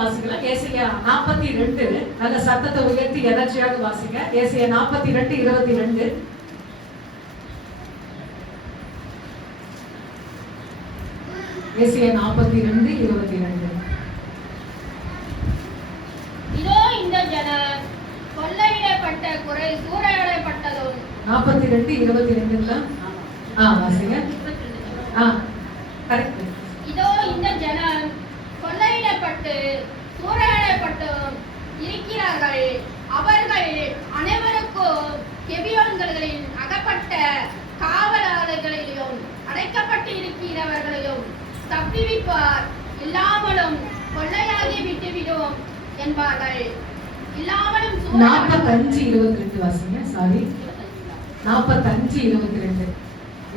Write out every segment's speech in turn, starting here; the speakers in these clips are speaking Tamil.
வாசிக்கலாம். ஏசாயா 42 நல்ல சத்தத்தை உயர்த்தி எதர்ச்சியாக வாசிங்க. ஏசாயா 42:22. ஏசாயா 42:22. இதோ இந்த ஜனம் கொள்ளையிடப்பட்ட குறை சூறையாடப்பட்டதும். 42:22 வாசிங்க. கரெக்ட். இதோ இந்த ஜனம் கொள்ளையிடப்பட்டு சூறையாடப்பட்டும் இருக்கிறார்கள். அவர்கள் அனைவருக்கும் கெபியோன்களில் அகப்பட்ட காவலாளர்களிலும் அடைக்கப்பட்டு இருக்கிறவர்களையும் தப்பிவிப்பார். இல்லாமலும் கொள்ளையாகி விட்டுவிடும் என்பார்கள். இல்லாமலும் 45:22 வாசிங்க. சாரி, 45:22.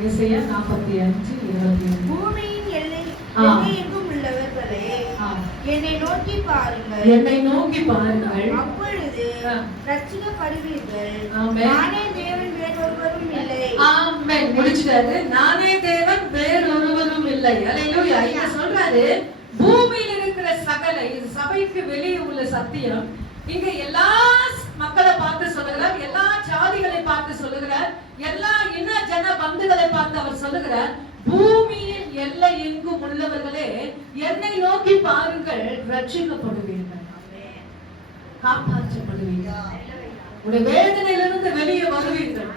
ஏசாயா 45:22. பூமியின் எல்லையெங்கும் உள்ளவர்களே, என்னை நோக்கி பாருங்கள், என்னை நோக்கி பாருங்கள், அப்பொழுது ரட்சிக்கப்படுவீர்கள். ஆமென். நானே தேவன், வேறொருவரும் இல்லை. ஆமென். முடிச்சிட்டாரு. நானே தேவன், வேறொருவரும் இல்லை. அல்லேலூயா. இங்க சொல்றாரு, பூமியில் இருக்கிற சகல, இது சபைக்கு வெளியே உள்ள சத்தியம். இங்க எல்லா மக்களை பார்த்து சொல்லுகிறார், எல்லா ஜாதிகளை பார்த்து சொல்லுகிறார், எல்லா இன ஜன பந்துகளை பார்த்து அவர் சொல்லுகிறார், பூமியில் எல்லை எங்கும் உள்ளவர்களே, என்னை நோக்கி பாருங்கள், ரட்சிக்கப்படுவீர்கள், காப்பாற்றப்படுவீர்கள், உடைய வேதனையிலிருந்து வெளியே வருவீர்கள்,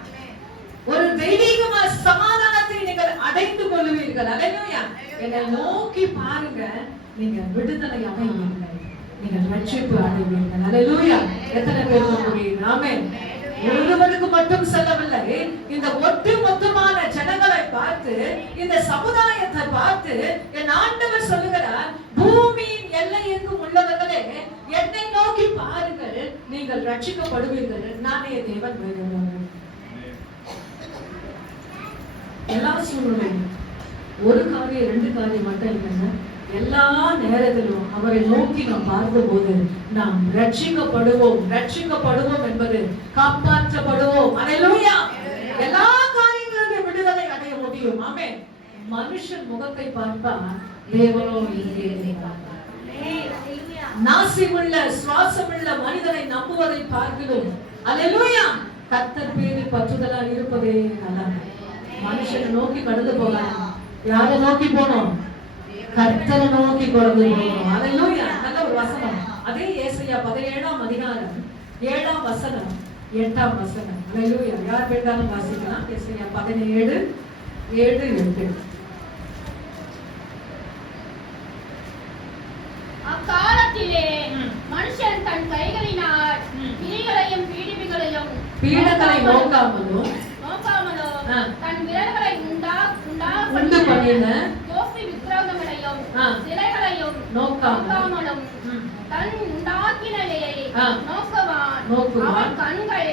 ஒரு தெய்வீகமான சமாதானத்தை நீங்கள் அடைந்து கொள்வீர்கள். அல்லேலூயா. என்னை நோக்கி பாருங்க, நீங்க விடுதலை அடைவீர்கள், நீங்கள் ரட்சிப்பு அடைவீர்கள். அல்லேலூயா. எத்தனை பேர் நம்புகிறீங்க? ஆமென். ஒருவருக்கு மட்டும் சொல்லவில்லை, இந்த ஒட்டு மொத்தமான ஜனங்களை பார்த்து, இந்த சமுதாயத்தை பார்த்து என் ஆண்டவர் சொல்லுகிறார், பூமியின் எல்லை எங்கும் உள்ளவர்களே, என்னை நோக்கி பாருங்கள், நீங்கள் ரட்சிக்கப்படுவீர்கள், நானே தேவன், வேறொருவரும். எல்லா சூழ்நிலையும் ஒரு காரியம் 2 காரியம் மட்டும் இல்லைங்க, எல்லா நேரத்திலும் அவரை நோக்கி நாம் பார்க்கும்போது நாம் ரட்சிக்கப்படுவோம். ரட்சிக்கப்படுவோம் என்பது காப்பாற்றப்படுவோம். அல்லேலூயா. எல்லா காரியங்களிலும் விடுதலை அடைய முடியும். ஆமென். மனுஷன் முகத்தை பார்த்தா தேவனோ இங்கே நாசிமுள்ள சுவாசமுள்ள மனிதனை நம்புவதை பார்க்கிறோம். அல்லேலூயா. கர்த்தர் பேரில் பற்றுதலா இருப்பதே நல்லது. மனுஷனை நோக்கி கடந்து போகலாம். யாரை நோக்கி போனோம்? கர்த்தரை நோக்கி கடந்து போகணும். அல்லேலூயா. நல்ல ஒரு வசனம். அதே ஏசாயா 17ஆம் அதிகாரம் 7ஆம் வசனம் 8ஆம் வசனம். அல்லேலூயா. யார் வேண்டாலும் வாசிக்கலாம். ஏசாயா 17:7-8. அக்காலத்திலே மனுஷன் தன் கைகளினால் பிணிகளையும் பீடங்களை நோக்காமலும் தன் விரல்களை உண்டு பண்ணின தோப்பி விக்கிரகங்களையும் சிலைகளையும் நோக்காமலும் தன் உண்டாக்கினலையை நோக்குவான். நோக்குவான். கண்கள்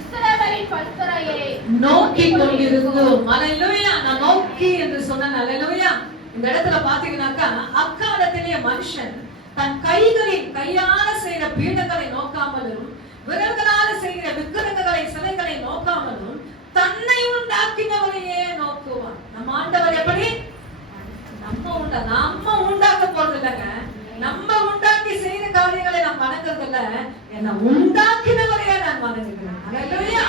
இஸ்ரவேலின் பல்துறையை நோக்கி கொண்டிருக்கும். அல்லேலூயா. நான் நோக்கி என்று சொன்ன அல்லேலூயா. இந்த இடத்துல பாத்தீங்கன்னாக்கா, அக்காலத்திலேயே மனுஷன் தன் கையால செய்யற பீடங்களை நோக்காமலும் விரல்களால செய்கிற விக்கிரகங்களை சிலைகளை நோக்காமலும் தன்னை உண்டாக்கினவரையே நோக்குவான். நம்ம ஆண்டவர் எப்படி? நம்ம உண்டாக்க போறது இல்லைங்க, நம்ம உண்டாக்கி செய்த காரியங்களை நாம் வணங்குறது இல்ல, என்ன உண்டாக்கினவரையே நான் வணங்குகிறேன். அல்லேலூயா.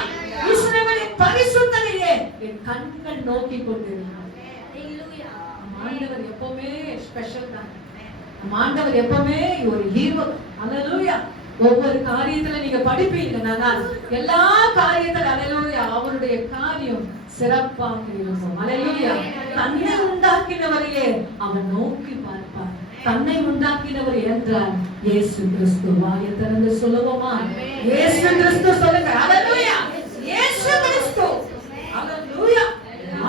இஸ்ரவேலின் பரிசுத்தரையே என் கண்கள் நோக்கி கொண்டிருக்கிறார். ஆண்டவர் எப்பவுமே ஸ்பெஷல் தான். நம்ம ஆண்டவர் எப்பவுமே ஒரு ஹீரோ. அல்லேலூயா. ஒவ்வொரு காரியத்துல நீங்க படிப்பீங்கன்னா எல்லா காரியத்துல அல்லேலூயா அவருடைய காரியம் சிறப்பாக இருக்கும். அல்லேலூயா. தன்னை உண்டாக்கினவரையே அவன் நோக்கி பார்ப்பார். தன்னை உண்டாக்கினவர் என்றால் இயேசு கிறிஸ்து. வாயை திறந்து சொல்லுவோமா? இயேசு கிறிஸ்து சொல்லுங்க. அல்லேலூயா. இயேசு கிறிஸ்து. அல்லேலூயா.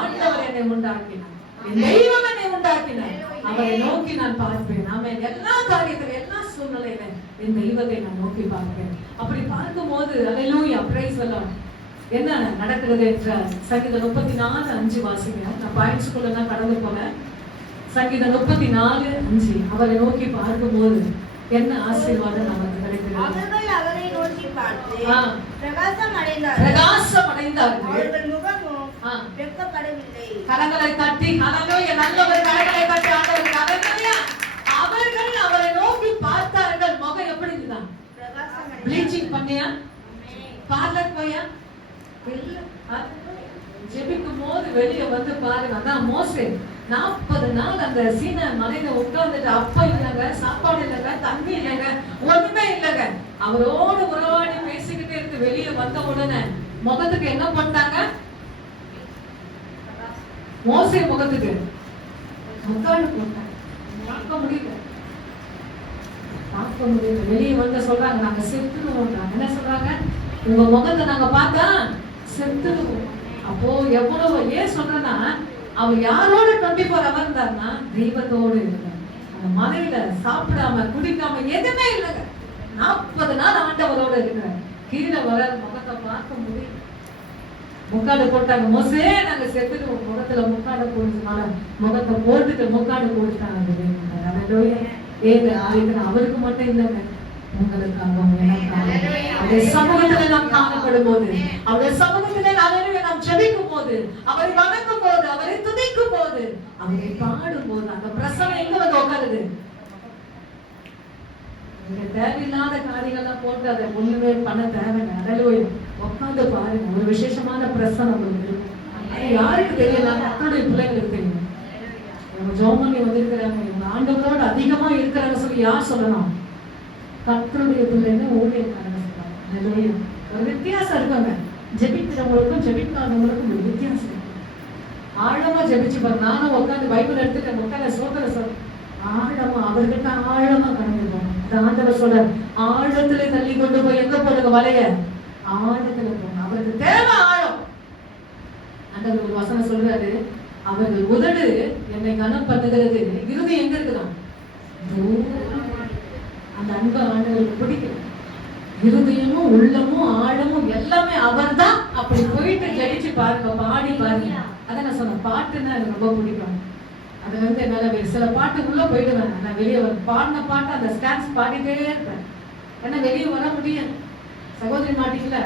ஆண்டவர் என்னை உண்டாக்கினார், என் தெய்வம் என்னை உண்டாக்கினார், அவரை நோக்கி நான் பார்ப்பேன். ஆமென். எல்லா காரியத்திலும் எல்லா சூழ்நிலையில என் தெய்வத்தை நான் நோக்கி பார்ப்பேன். அப்படி பார்க்கும்போது அல்லேலூயா, பிரைஸ் தி லார்ட். என்ன நடக்கிறது என்றால் சங்கீதம் 34:5 வாசிங்க. நான் பாயிண்ட்ஸ்குள்ள தான் கடந்து போனேன். சங்கீதம் 34:5 அவரை நோக்கி பார்க்கும்போது என்ன ஆசீர்வாதம் நமக்கு கிடைக்கிறது? அவர்கள் அவரை நோக்கி பார்த்து பிரகாசம் அடைந்தார்கள். அவர்கள் முகமும் வெட்கப்படவில்லை. கரங்களை தட்டி அல்லேலூயா. நல்ல ஒரு கரங்களை தட்டி ஆண்டவருக்கு அல்லேலூயா. அவர்கள் அவரை நோக்கி பார்த்தார்கள். உண்மையா? பார்லர் போயா? இல்ல. ஜெபிக்கும் போது வெளியே வந்து பாருங்க, அதான் மோசே 40 நாள் அந்த சீன மலையில உட்கார்ந்துட்டு அப்ப இல்லைங்க, சாப்பாடு இல்லைங்க, தண்ணி இல்லைங்க, ஒண்ணுமே இல்லைங்க. அவரோடு உறவாடி பேசிக்கிட்டே இருக்கு. வெளியே வந்த உடனே முகத்துக்கு என்ன பண்ணாங்க? மோசே முகத்துக்கு முக்காடு போட்டாங்க. பார்க்க முடியல. வெளியே வந்து சொல்றாங்க, நாங்க செத்துடுவோம். என்ன சொல்றாங்க? உங்க முகத்தை நாங்க பார்த்தா செத்துடுவோம். அப்போ எவ்வளவு ஏன் சொல்றேன்னா, அவர் யாரோட 24 hours இருந்தாருன்னா தெய்வத்தோடு இருந்தார். அந்த மலையில சாப்பிடாம குடிக்காம எதுவுமே இல்லைங்க. 40 நாள் ஆண்டவரோட இருக்கிறார். கீழே வர முகத்தை பார்க்க முடியும். முக்காடு போட்டாங்க. மோசே நாங்க செத்துடுவோம். முகத்துல முக்காடு போடுறதுனால முகத்தை போட்டுட்டு முக்காடு போட்டுட்டாங்க. அவருக்கு மட்டும் இல்லைங்க, உங்களுக்காக எனக்காக அவருடைய சமூகத்துல நாம் காணப்படும் போது, அவருடைய சமூகத்திலே நாம் ஜெபிக்கும் போது, அவரை வணங்கும் போது, அவரை துதிக்கும் போது, அவரை பாடும் போது அந்த பிரசனம் எங்க வந்து உட்காருது? நீங்க தேவையில்லாத காரியங்கள்லாம் போட்டு அதை ஒண்ணுமே பண்ண தேவைங்க. அல்லேலூயா. உட்கார்ந்து பாருங்க, ஒரு விசேஷமான பிரசனம் உங்களுக்கு இருக்கும். யாருக்கு தெரியல? மக்களுடைய பிள்ளைகளுக்கு தெரியும். இவங்க ஜோமனி வந்திருக்கிறாங்க, இவங்க ஆண்டவரோட அதிகமா இருக்கிறாங்க சொல்லி யார் சொல்லணும்? கர்த்தருடைய பிள்ளைங்க ஊழியக்காரங்க சொல்றாங்க. அல்லேலூயா. ஒரு வித்தியாசம் இருக்காங்க. ஜெபிக்கிறவங்களுக்கும் ஜெபிக்காதவங்களுக்கும் ஒரு வித்தியாசம் இருக்கு. ஆழமா ஜெபிச்சு பாருங்க. நானும் உட்காந்து பைபிள் எடுத்துட்டு உட்காந்து சோதனை சொல்ல ஆழமா அவர்கிட்ட ஆழமா கடந்து போகணும். ஆண்டவர் சொல்ற ஆழத்துல தள்ளி கொண்டு போய் எங்க போடுங்க? வலைய ஆழத்துல போகணும். அவருக்கு தேவை ஆழம். ஆண்டவர் ஒரு வசனம் சொல்றாரு, அவர்கள் உதடு என்னை கனம் பண்ணுகிறது, இறுதி எங்க இருக்குதான்? அந்த அன்பு ஆண்டவருக்கு பிடிக்கும். இருதயமும் உள்ளமும் ஆழமும் எல்லாமே அவர் தான். அப்படி போயிட்டு ஜெயிச்சு பாருங்க, பாடி பாருங்க. அதான் நான் சொன்ன பாட்டுன்னா எனக்கு ரொம்ப பிடிக்கும். அது வந்து என்னால சில பாட்டு உள்ள போயிடுவேன். நான் வெளியே பாடின பாட்டு அந்த ஸ்டான்ஸ் பாடிட்டே இருப்பேன். ஏன்னா வெளியே வர முடியும். சகோதரி மாட்டிக்கல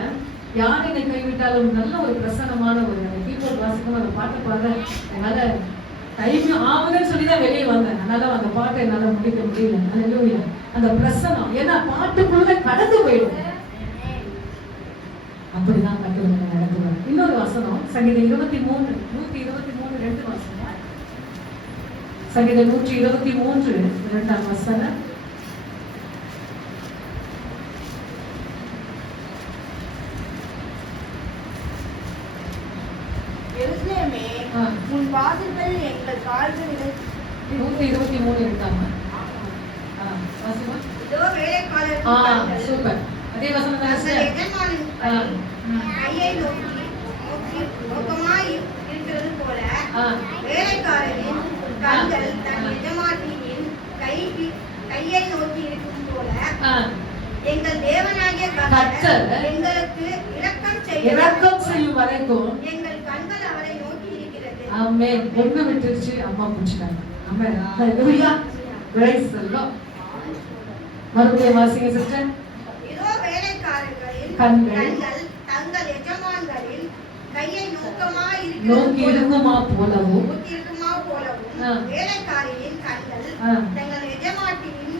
யார் என்னை கைவிட்டாலும் நல்ல ஒரு பிரசன்னமான ஒரு கீபோர்ட் வாசிக்கணும். அந்த பாட்டை பாடுற என்னால டைம் ஆகுதுன்னு சொல்லிதான் வெளியே வந்தேன். அதனால அந்த பாட்டை என்னால முடிக்க முடியல. அல்லேலூயா. அந்த பிரசனம் ஏன்னா பாட்டுக்குள்ள கடந்து போயிடும். அப்படிதான் கட்டுரை நடத்துவார். இன்னொரு வசனம் சங்கீதம் 23 123 2 வசனம். சங்கீதம் 123 2 வசனம். எருசலேமே, உன் வாசல்கள் எங்கள் கால்களில் 123 இருக்காங்க. இதோ வேலைக்காரர்கள் சூப்பர். அதே வசனம் தான் எஜமானின் கையை நோக்கமாய் இருக்கிறது போல வேலைக்காரரின் கண்கள் தன் எஜமானியின் கையை நோக்கி இருக்கும் போல எங்கள் தேவனாகிய கர்த்தர் எங்களுக்கு இரக்கம் செய்யும் வரைக்கும் எங்கள் கண்கள் அவரை நோக்கி இருக்கிறது. ஆமென். பொண்ணு விட்டுருச்சு, அம்மா பிடிச்சிட்டாங்க. ஆமென். ஹalleluya. praise the Lord. மறுபடியும் வாசிங்க சிஸ்டர். இதோ வேலைக்காரர்களின் கண்கள் தங்கள் எஜமான்களின் கையை நோக்கி இருக்குமா போலவும் வேலைக்காரியின் கண்கள் தங்கள் எஜமாட்டியின்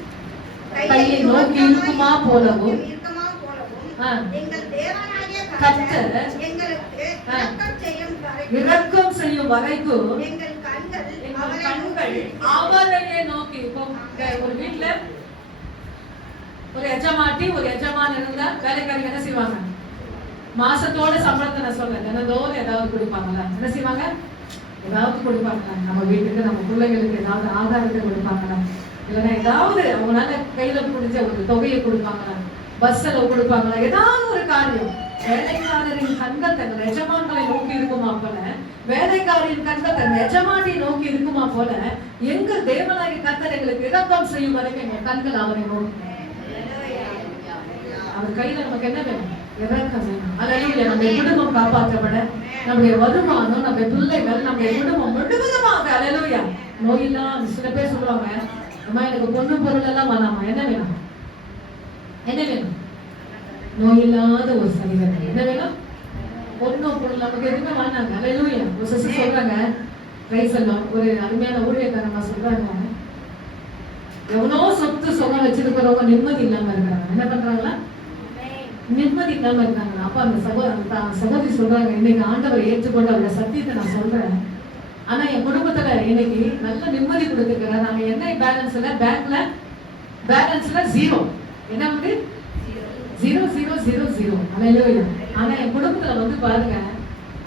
கையை நோக்கி இருக்குமா போலவும் எங்கள் தேவனாகிய கர்த்தர் எங்களுக்கு இரக்கம் செய்யும் வரைக்கும் எங்கள் கண்கள் அவரையே நோக்கி. ஒரு வீட்டுல ஒரு எஜமாட்டி ஒரு எஜமான் இருந்தா வேலைக்காரங்க என்ன செய்வாங்க? மாசத்தோட சம்பளத்தை நான் சொல்றேன், தினந்தோறும் ஏதாவது கொடுப்பாங்களா? என்ன செய்வாங்க? ஏதாவது கொடுப்பாங்களா? நம்ம வீட்டுக்கு நம்ம பிள்ளைகளுக்கு ஏதாவது ஆதாரத்தை கொடுப்பாங்களா? இல்லைன்னா ஏதாவது அவங்களால கையில பிடிச்ச ஒரு தொகையை கொடுப்பாங்களா? பஸ்ல கொடுப்பாங்களா? ஏதாவது ஒரு காரியம். வேலைக்காரரின் கண்கள் தங்கள் எஜமான்களை நோக்கி இருக்குமா போல, வேலைக்காரின் கண்கள் தன் எஜமானை நோக்கி இருக்குமா போல, எங்கள் தேவனாகிய கர்த்தர் எங்களுக்கு இரக்கம் செய்யும் வரைக்கும் எங்கள் கண்கள் அவரை நோக்கி. அவர் கையில நமக்கு என்ன வேணும்? இரக்கம் வேணும். அல்லேலூயா. நம்முடைய குடும்பம் காப்பாற்றப்பட, நம்முடைய வருமானம், நம்முடைய பிள்ளைகள், நம்முடைய குடும்பம் முழுவதுமாக அல்லேலூயா நோயில்லாம். சில பேர் சொல்லுவாங்க, அம்மா எனக்கு பொண்ணு பொருள் எல்லாம் வேணாமா, என்ன வேணும்? என்ன வேணும்? நோயில்லாத ஒரு சரீரம். என்ன வேணும்? பொண்ணு பொருள் நமக்கு எதுவுமே வேணாங்க. அல்லேலூயா. ஒரு சிஸ்டர் சொல்றாங்க, பிரைஸ் எல்லாம் ஒரு அருமையான ஊழியக்காரமா சொல்றாங்க, எவ்வளோ சொத்து சுகம் வச்சிருக்கிறவங்க நிம்மதி இல்லாம இருக்கிறாங்க. என்ன பண்றாங்களா? நிம்மதி இல்லாம இருக்காங்க. அப்ப அந்த சகோதரி சொல்றாங்க, இன்னைக்கு ஆண்டவரை ஏற்றுக்கொண்டு அவருடைய சத்தியத்தை நான் சொல்றேன், ஆனா என் குடும்பத்துல இன்னைக்கு நல்ல நிம்மதி கொடுத்துருக்கிறேன். நாங்க என்ன பேலன்ஸ்ல பேலன்ஸ்ல 0 என்ன வந்து 0 அல்லேலூயா. ஆனா என் குடும்பத்துல வந்து பாருங்க,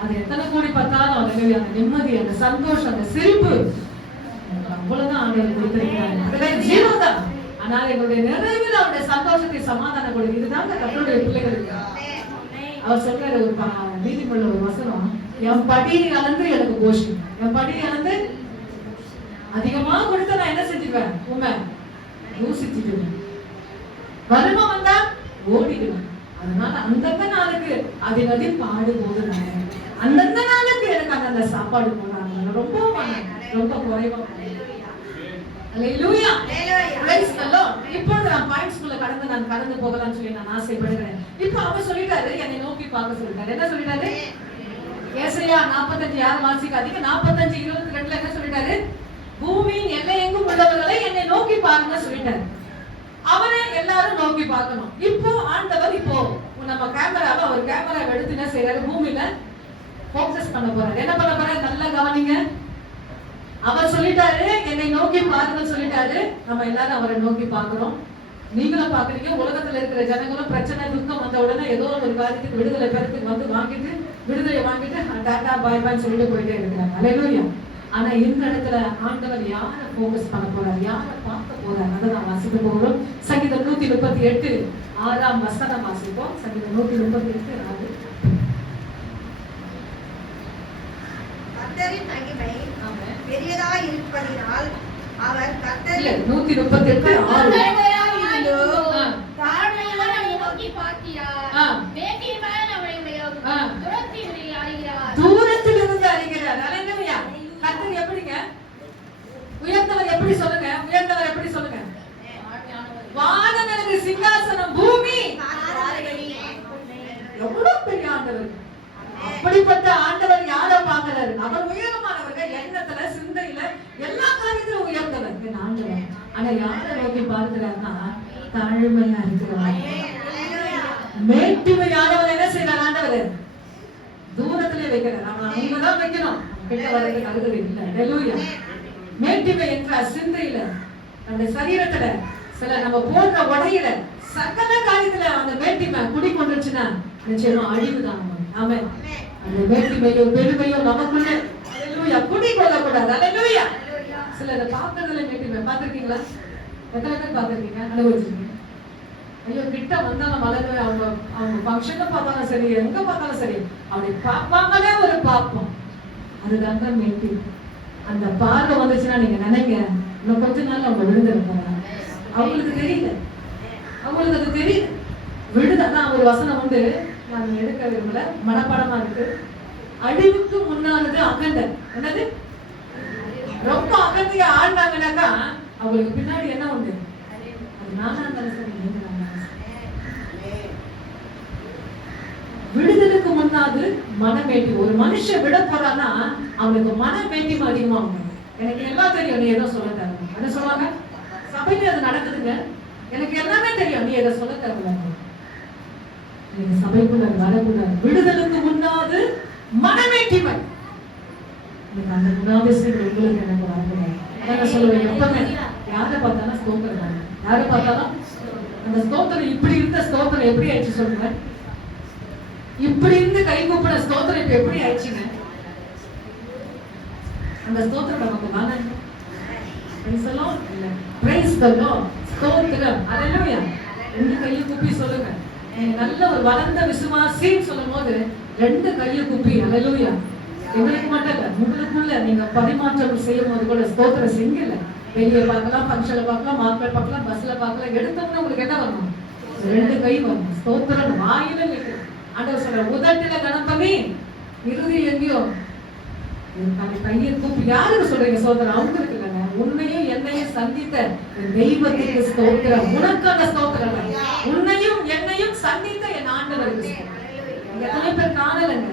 அது எத்தனை கோடி பார்த்தாலும் அல்லேலூயா, அந்த நிம்மதி, அந்த சந்தோஷம், அந்த சிரிப்பு அவ்வளவுதான் ஆண்டவர் கொடுத்திருக்கிறாங்க. அதுல 0 தான். ஆனால் எங்களுடைய நிறைவில் அவருடைய சந்தோஷத்தை சமாதானம் கொடுக்கும். இதுதான் கர்த்தருடைய பிள்ளைகளுக்கு. அவர் சொல்றாரு ஒரு நீதிமன்ற ஒரு வசனம், என் படி அளந்து எனக்கு கோஷம், என் படி அளந்து அதிகமா கொடுத்த நான் என்ன செஞ்சிருவேன், உண்மை யோசிச்சுடுவேன், வருமா வந்தா ஓடிடுவேன். அதனால அந்தந்த நாளுக்கு அதினதி பாடு போது அந்தந்த நாளுக்கு எனக்கு அந்த சாப்பாடு போடுறாங்க ரொம்ப குறைவா. அல்லேலூயா. Praise the Lord. இப்போ நான் பாயிண்ட்ஸ்க்குள்ள கடந்து போகலாம்னு சொல்லி நான் ஆசைப்படுகிறேன். இப்போ அவர் சொல்லிட்டாரு, என்னை நோக்கி பார்க்க சொல்லிட்டாரு. என்ன சொல்லிட்டாரு? ஏசாயா 45 யார் வாசிக்காதீங்க. 45:22 என்ன சொல்லிட்டாரு? பூமியின் எல்லை எங்கும் உள்ளவர்களை என்னை நோக்கி பாருங்க சொல்லிட்டாரு. அவரை எல்லாரும் நோக்கி பார்க்கணும். இப்போ ஆண்டவர் இப்போ நம்ம கேமராவை அவர் கேமராவை எடுத்து என்ன செய்யறாரு, பூமியில ஃபோக்கஸ் பண்ண போறாரு. என்ன பண்ண போறாரு? நல்லா கவனிங்க. அவர் சொல்லிட்டாரு, என்னை நோக்கி பாருங்க சொல்லிட்டாரு. நம்ம எல்லாரும் அவரை நோக்கி பார்க்கிறோம். நீங்களும் பாக்குறீங்க. உலகத்துல இருக்கிற ஜனங்களும் பிரச்சனை துக்கம் வந்த உடனே ஏதோ ஒரு காரியத்துக்கு விடுதலை பெறத்துக்கு வந்து விடுதலை வாங்கிட்டு டாடா பாய் பாய் சொல்லிட்டு போயிட்டே இருக்கிறாங்க. அல்லேலூயா. ஆனா இந்த இடத்துல ஆண்டவர் யாரை ஃபோக்கஸ் பண்ண போறாரு, யாரை பார்க்க போறாரு, அதை நான் வாசிக்க போகிறோம். சங்கீதம் 138 6ஆம் வசனம் வாசிப்போம். சங்கீதம் 138 6. கர்த்தரின் மகிமை பெரியதாய் இருப்பதினால் அவர் இல்ல 138 6. தூரத்திலிருந்து அறிகிறார். அல்லேலூயா. கர்த்தர் எப்படிங்க உயர்ந்தவர்? எப்படி சொல்லுங்க, உயர்ந்தவர் எப்படி சொல்லுங்க? வானங்களுக்கு சிங்காசனம், பூமி எவ்வளவு பெரிய ஆண்டவர். அப்படிப்பட்ட ஆண்டவர் யாரை பார்க்கிறாரு? அவர் உயரமானவர்கள், எண்ணத்துல சிந்தையில எல்லா காரியத்திலும் உயர்ந்தவர் என் ஆண்டவர். ஆனா யாரை நோக்கி பார்க்கிறார்னா தாழ்மையா இருக்கிறார். மேட்டிமையானவர் என்ன செய்யறார்? ஆண்டவர் தூரத்திலே வைக்கிறார். அவன் அங்கதான் வைக்கணும், கிட்ட வரது அருகதை இல்லை. அல்லேலூயா. மேட்டிமை என்ற சிந்தையில, அந்த சரீரத்துல, சில நம்ம போன்ற உடையில, சகல காரியத்துல அந்த மேட்டிமை குடிக்கொண்டுச்சுன்னா நிச்சயமா அழிவுதான். ஆமென். அந்த மேட்டிமையோ பெருமையோ நமக்குள்ள அல்லேலூயா குடிக்கொள்ளக்கூடாது. அல்லேலூயா. சிலரை பார்க்கறதுல மேட்டிமை பார்த்திருக்கீங்களா? எத்தனை பேர் பார்த்திருக்கீங்க, அனுபவிச்சிருக்கீங்க? ஐயோ கிட்ட வந்தாலும் மலர்ந்து அவங்க ஃபங்க்ஷனை பார்த்தாலும் சரி, எங்க பார்த்தாலும் சரி, அப்படி பார்ப்பாங்களே ஒரு பார்ப்போம். அதுதாங்க மேட்டிமை. அந்த பார்வை வந்துச்சுன்னா நீங்க நினைங்க, இன்னும் கொஞ்ச நாள் அவங்க விழுந்திருப்பாங்க. அவங்களுக்கு தெரியல, அவங்களுக்கு அது தெரியல. விடுதான் ஒரு வசனம் உண்டு, நான் எடுக்க விரும்பல, மனப்பாடமா இருக்கு. அழிவுக்கு முன்னானது அகண்ட. என்னது? ரொம்ப அகந்தைய ஆழ்ந்தாங்கன்னாக்கா அவங்களுக்கு பின்னாடி என்ன உண்டு? அது நானா இருந்தாலும் சரி, விடுதலுக்கு முன்னாது மனமேட்டி. ஒரு மனுஷன் விட போறான்னா அவனுக்கு மனமேட்டிமை அதிகமா உண்டு. எனக்கு எல்லாம் தெரியும், நீ ஏதோ சொல்ல தேவை. என்ன சொல்லுவாங்க? சபையில அது நடக்குதுங்க, எனக்கு எல்லாமே தெரியும், நீ எதை சொல்ல தேவை. நீங்க சபைக்குள்ள வரக்கூடாது. விடுதலுக்கு முன்னாது மனமேட்டிமை. அந்த குணாதிசயங்கள் உங்களுக்கு எனக்கு வரக்கூடாது. நான் சொல்லுவேன், எப்பவுமே யாரை பார்த்தாலும் ஸ்தோத்திரம், யாரை பார்த்தாலும் அந்த ஸ்தோத்திரம். இப்படி இருந்த ஸ்தோத்திரம் எப்படி ஆயிடுச்சு சொல்லுங்க? இப்படி இருந்து கை கூப்பிட ஸ்தோத்திரம் இப்ப எப்படி ஆயிடுச்சுங்க? அந்த ஸ்தோத்திரம் நமக்கு வேணாம். ஸ்தோத்திரம். அல்லேலூயா. ரெண்டு கையை கூப்பி சொல்லுங்க. நல்ல ஒரு வளர்ந்த விசுவாசின்னு சொல்லும் போது ரெண்டு கையை கூப்பி அல்லேலூயா. எங்களுக்கு மட்டும் இல்ல, உங்களுக்குள்ள நீங்க பரிமாற்றம் செய்யும் போது கூட ஸ்தோத்திரம் செஞ்சல. வெளியே பார்க்கலாம், ஃபங்க்ஷன்ல பார்க்கலாம், மார்க்கெட் பார்க்கலாம், பஸ்ல பார்க்கலாம், எடுத்தோம்னா உங்களுக்கு என்ன வரணும்? ரெண்டு கை வரணும். ஸ்தோத்திரம் வாயில இருக்கு. ஆண்டவர் சொல்ற உதட்டில கணப்பனி, இறுதி எங்கேயோ கையை கூப்பி. யாருக்கு சொல்றீங்க ஸ்தோத்திரம்? அவங்களுக்கு இல்லைங்க, உன்னையும் என்னையும் சந்தித்த தெய்வத்துக்கு ஸ்தோத்திரம். உனக்கான ஸ்தோத்திரம். உன்னையும் என்னையும் சந்தித்த என் ஆண்டவருக்கு. எத்தனை பேர் காணலைங்க,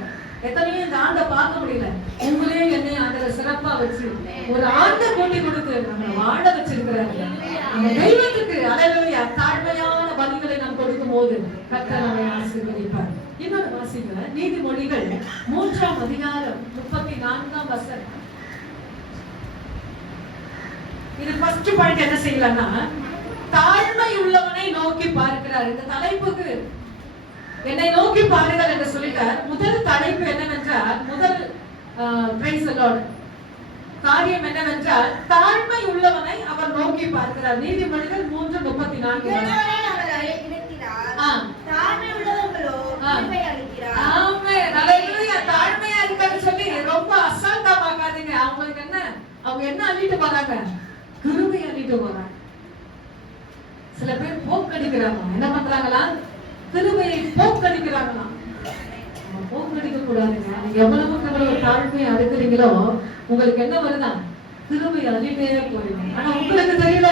எத்தனையோ இந்த ஆண்டை பார்க்க முடியல. உங்களையும் என்னையும் ஆண்டவர் சிறப்பா வச்சு ஒரு ஆண்டை கூட்டி கொடுத்து நம்மளை வாழ வச்சிருக்கிறாங்க. அந்த தெய்வத்துக்கு அல்லேலூயா. தாழ்மையான பலிகளை நாம் கொடுக்கும் போது கர்த்தர் நம்மை வாசிங்க. நீதிமொழிகள் 3ஆம் அதிகாரம் 34ஆம் வசனம். இது ஃபர்ஸ்ட் பாயிண்ட். என்ன செய்யலாம்னா, தாழ்மை உள்ளவனை நோக்கி பார்க்கிறார். இந்த தலைப்புக்கு என்னை நோக்கி பாருங்கள் என்று சொல்லிட்டார். முதல் தலைப்பு என்னவென்றால், முதல் பிரைஸ் தி லார்ட் காரியம் என்னவென்றால், தாழ்மை உள்ளவனை அவர் நோக்கி பார்க்கிறார். நீதிமொழிகள் 3:34. தாழ்மை உள்ளவர்களோ கிருபை அளிக்கிறார். ஆமென். ஹalleluya. தாழ்மையா இருக்கன்னு சொல்லி ரொம்ப அசால்ட்டா பார்க்காதீங்க. அவங்களுக்கு என்ன, அவங்க என்ன அள்ளிட்டு போறாங்க? கிருபை அள்ளிட்டு போறாங்க. சில பேர் போக்கடிக்கிறாங்க. என்ன பண்றாங்களா? கிருபையை போக்கடிக்கிறாங்களா? போக்கடிக்க கூடாதுங்க. நீங்க எவ்வளவு தாழ்மையா இருக்கிறீங்களோ உங்களுக்கு என்ன வருதா? கிருபை அள்ளிட்டே போறீங்க. ஆனா உங்களுக்கு தெரியல.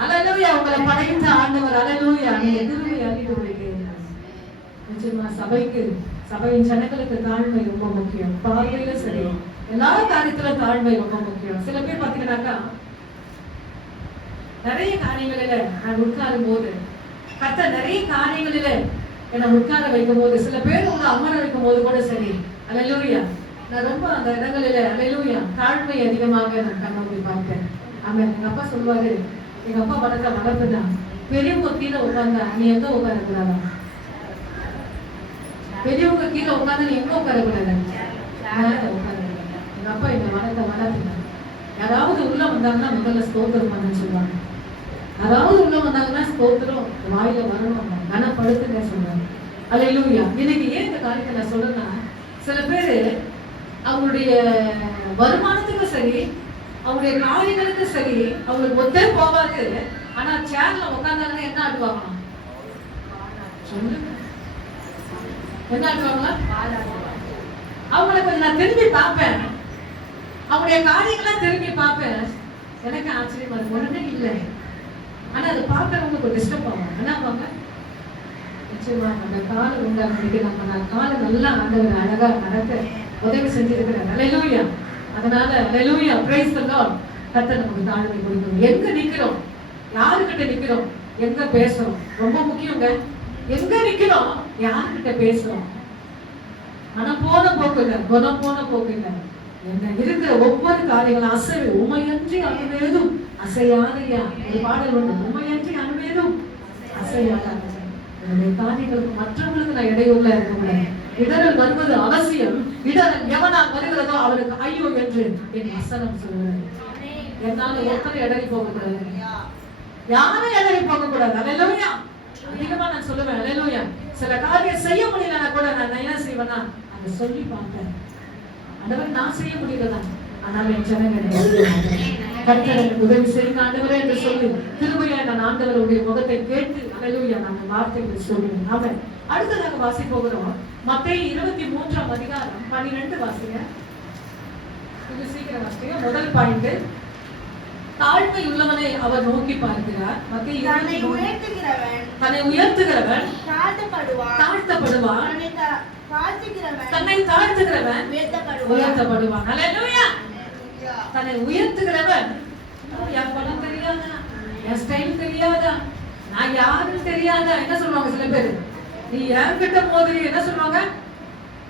ஹalleluya. உங்களை படைத்த ஆண்டவர் ஹalleluya. நீங்க கிருபை அள்ளிட்டு போறீங்க. நிச்சயமா சபையின் ஜனங்களுக்கு தாழ்மை ரொம்ப முக்கியம். பார்வையில சரி, எல்லா காரியத்துல தாழ்மை ரொம்ப முக்கியம். சில பேர் பாத்தீங்கன்னாக்கா, நிறைய காரியங்களில நான் உட்காரும் போது, கர்த்தர் நிறைய காரியங்களில என்னை உட்கார வைக்கும் போது, சில பேர் உங்களை அமர வைக்கும் போது கூட சரி, ஹalleluya, நான் ரொம்ப அந்த இடங்களில ஹalleluya தாழ்மை அதிகமாக நான் கண்ணோக்கி பார்ப்பேன். ஆமென். எங்க அப்பா சொல்லுவாரு, எங்க அப்பா வளர்த்த வளர்ப்புதான், பெரியவங்க கீழே உட்கார்ந்தா நீ எங்க உட்காரக்கூடாதா? பெரியவங்க கீழே உட்கார்ந்தா நீ எங்க உட்காரக்கூடாது? எங்க அப்பா எங்க வளர்த்த வளர்ப்புதான். யாராவது உள்ள வந்தாங்கன்னா முதல்ல ஸ்தோத்திரம் பண்ணு சொல்லுவாங்க. யாராவது உள்ள வந்தாங்கன்னா ஸ்தோத்திரம் வாயில வரணும், கனப்படுத்துங்க சொல்றாங்க. ஹalleluya. இன்னைக்கு ஏன் இந்த காரியத்தை நான் சொல்றேன்னா, சில பேரு அவங்களுடைய வருமானத்துக்கு சரி, அவங்களுடைய காரியங்களுக்கு சரி, அவங்களுக்கு ஒத்தே போவாது. ஆனா சேர்ல உட்கார்ந்தாங்கன்னா என்ன ஆடுவாங்களாம்? சொல்லுங்க, என்ன ஆடுவாங்களா? அவங்களை கொஞ்சம் நான் திரும்பி பார்ப்பேன், அவங்களுடைய காரியங்கள்லாம் திரும்பி பார்ப்பேன். எனக்கு ஆச்சரியமா இருக்கு. உடனே இல்லை, ஆனா அதை பார்க்கறவங்களுக்கு டிஸ்டர்ப் ஆகும். என்ன ஆவாங்க? நிச்சயமா அந்த காலை உண்டாக்கு நம்ம காலை நல்லா ஆண்டவர் அழகா நடக்க உதவி செஞ்சிருக்கிறார். ஹalleluya. அதனால ஹalleluya, praise the Lord. கர்த்தர் நமக்கு தாழ்மை கொடுக்கணும். எங்க நிக்கிறோம், யாருக்கிட்ட நிக்கிறோம், எங்க பேசுறோம், ரொம்ப முக்கியங்க. எங்க நிக்கிறோம், யாருக்கிட்ட பேசுறோம். ஆனா போன போக்கு இல்லை, குணம் போன போக்கு இல்லை. என்ன இருக்கிற ஒவ்வொரு காரியங்களும் அசைவு, உமையன்றி அணுவேதும் அசையாதையா. ஒரு பாடல் உண்டு, உமையன்றி அணுவேதும் அசையாத. என்னுடைய காரியங்களுக்கு மற்றவங்களுக்கு நான் இடையூறுல இருக்கக்கூடாது. இடரல் வருவது அவசியம். இடரல் எவனால் வருகிறதோ அவருக்கு ஐயோ என்று என் வசனம் சொல்லுகிறது. என்னால ஒருத்தரை இடறி போகக்கூடாது, யாரும் இடறி போகக்கூடாது. ஹalleluya. அதிகமா நான் சொல்லுவேன் ஹalleluya. சில காரியம் செய்ய முடியலன்னா கூட நான் என்ன செய்வேன்னா, அதை சொல்லி பார்த்தேன். ஆண்டவர் நான் செய்ய முடியலதான், ஆனால் என் ஜனங்கள் கர்த்தர் எனக்கு உதவி செய்யுங்க ஆண்டவரே என்று சொல்லி திருமையா நான் ஆண்டவருடைய முகத்தை கேட்டு ஹalleluya நான் வார்த்தைகளை சொல்லுவேன். ஆமென். அடுத்ததாக வாசி போகிறோம். மத்தேயு 23ஆம் அதிகாரம் 12 வாசிங்க. இது சீக்கிரம் வாசிங்க. முதல் பாயிண்ட், தாழ்மை உள்ளவனை அவர் நோக்கி பார்க்கிறார். மத்தேயு தன்னை உயர்த்துகிறவன் தாழ்த்தப்படுவான், தன்னை தாழ்த்துகிறவன் உயர்த்தப்படுவான். ஹalleluya. தன்னை உயர்த்துகிறவன், என் பணம் தெரியாதா, என் ஸ்டைல் தெரியாதா, நான் யாருன்னு தெரியாதா, என்ன சொல்லுவாங்க சில பேர். நீ என்கிட்ட மோதிரி என்ன சொல்லுவாங்க,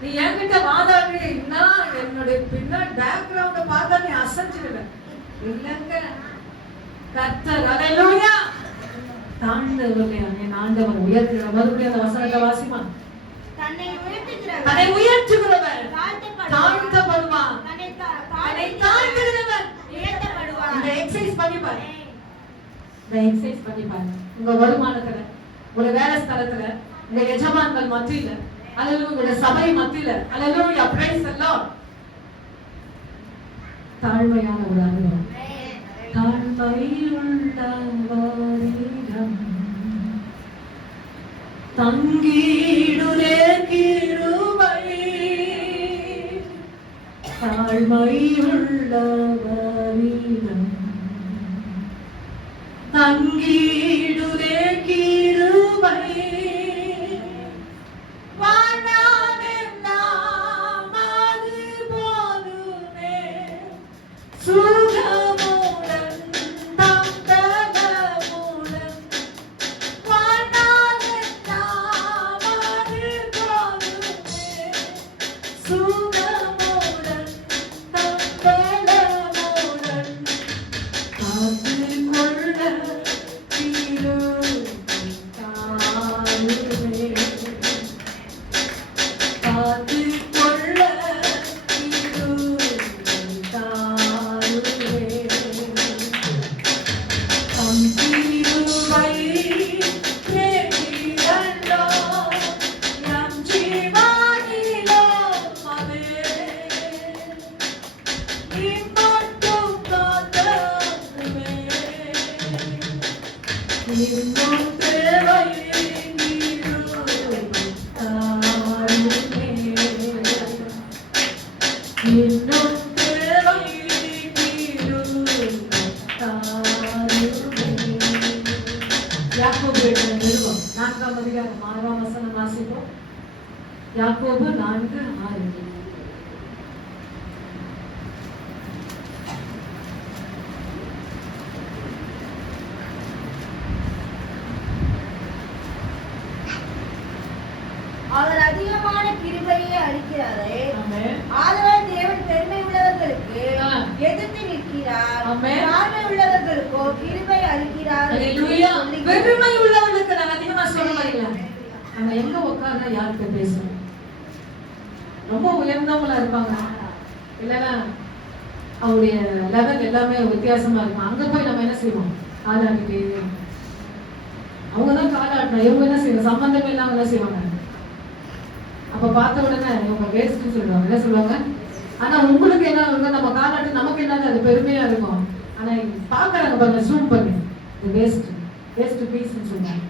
நீ என்கிட்ட வாதாடுறீன்னா என்னுடைய பின்னாடி பேக்ரவுண்ட பார்த்தா நீ அசைஞ்சிடுவேன். இல்லங்க, கர்த்தர் ஹalleluya தாழ்ந்தவர்களே என் ஆண்டவர் உயர்த்துகிறார். மறுபடியும் அந்த வசனத்தை வாசிமா. தன்னை உயர்த்துகிறவன் தாழ்த்தப்படுவான், தன்னை தாழ்த்துகிறவன் உயர்த்தப்படுவான். இந்த எக்ஸர்சைஸ் பண்ணி பாரு, இந்த எக்ஸர்சைஸ் பண்ணி பாரு. உங்க வருமானத்துல, உங்க வேலை ஸ்தலத்துல, உங்க எஜமான்கள் மத்தியில, அல்லது உங்களுடைய சபை மத்தியில, ஹalleluya praise the Lord. தாழ்மையான ஒரு அனுபவம். தாழ்மையுள்ளவரிடம் தங்கிடுதே கிருபை, தாழ்மையுள்ளவரிடம் தங்கிடுதே கிருபை, வாழ்நாளெல்லாம் அது போதுமே, சுகமுடன் தந்தமுடன் வாழ்நாளெல்லாம் அது போதுமே, யாக்கோபு எழுதின நிருபம் 4ஆம் அதிகாரம் 6ஆம் வசனம் வாசிப்போம். யாக்கோபு 4:6. அவர் அதிகமான கிருபையை அளிக்கிறாரே. ஆமென். ஆதலால் தேவன் பெருமை உள்ளவர்களுக்கு ஆ. எதிர்த்து நிற்கிறார். ஆமென். தாழ்மை உள்ளவர்களுக்கோ கிருபை அளிக்கிறார் என்று ஹalleluya. சொல்லுகிறார். பெருமை உள்ளவனுக்கு நான் அதிகமா சொல்ல வரல. நம்ம எங்க உட்கார்ந்தா யார்கிட்ட பேசணும்? ரொம்ப உயர்ந்தவங்களா இருப்பாங்க, இல்லைன்னா அவருடைய லெவல் எல்லாமே வித்தியாசமா இருக்கும். அங்க போய் நம்ம என்ன செய்வோம்? காலாடிட்டு அவங்க தான் காலாட்டணும். இவங்க என்ன செய்வாங்க? சம்பந்தமே இல்லாம என்ன செய்வாங்க? அப்ப பார்த்த உடனே இவங்க வேஸ்ட்னு சொல்லுவாங்க. என்ன சொல்லுவாங்க? ஆனா உங்களுக்கு என்ன இருக்கும்? நம்ம காலாட்டு நமக்கு என்னது அது பெருமையா இருக்கும். ஆனா பாக்குறாங்க பாருங்க, ஜூம் பண்ணி இது வேஸ்ட் பீஸ்ன்னு சொல்லுவாங்க.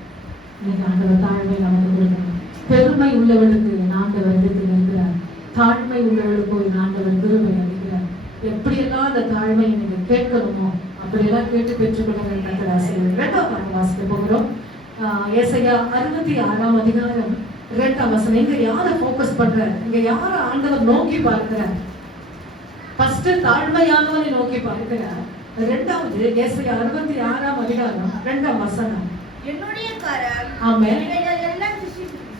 இன்னைக்கு ஆண்டவர் தாழ்மை நமக்கு கொடுக்கணும். பெருமை உள்ளவளுக்கு ஆண்டவர் எதிர்த்து நிற்கிறார். தாழ்மை உள்ளவளுக்கு ஆண்டவர் கிருபை அளிக்கிறார். எப்படியெல்லாம் அந்த தாழ்மையை நீங்க கேட்கணுமோ அப்படியெல்லாம் கேட்டு பெற்றுக்கொள்ள வேண்டும். ஆசிரியர் 2ஆம் வாசிக்க போகிறோம். ஏசாயா 66ஆம் அதிகாரம் 2ஆம் வசனம். இங்க யாரை ஃபோக்கஸ் பண்ற? இங்க யார ஆண்டவர் நோக்கி பார்க்கிறார்? ஃபர்ஸ்ட் தாழ்மையானவனை நோக்கி பார்க்கிறார். இரண்டாவது ஏசாயா 66ஆம் அதிகாரம் 2ஆம் வசனம். என்னுடைய கரம் ஆமென். இவைகள் எல்லாம்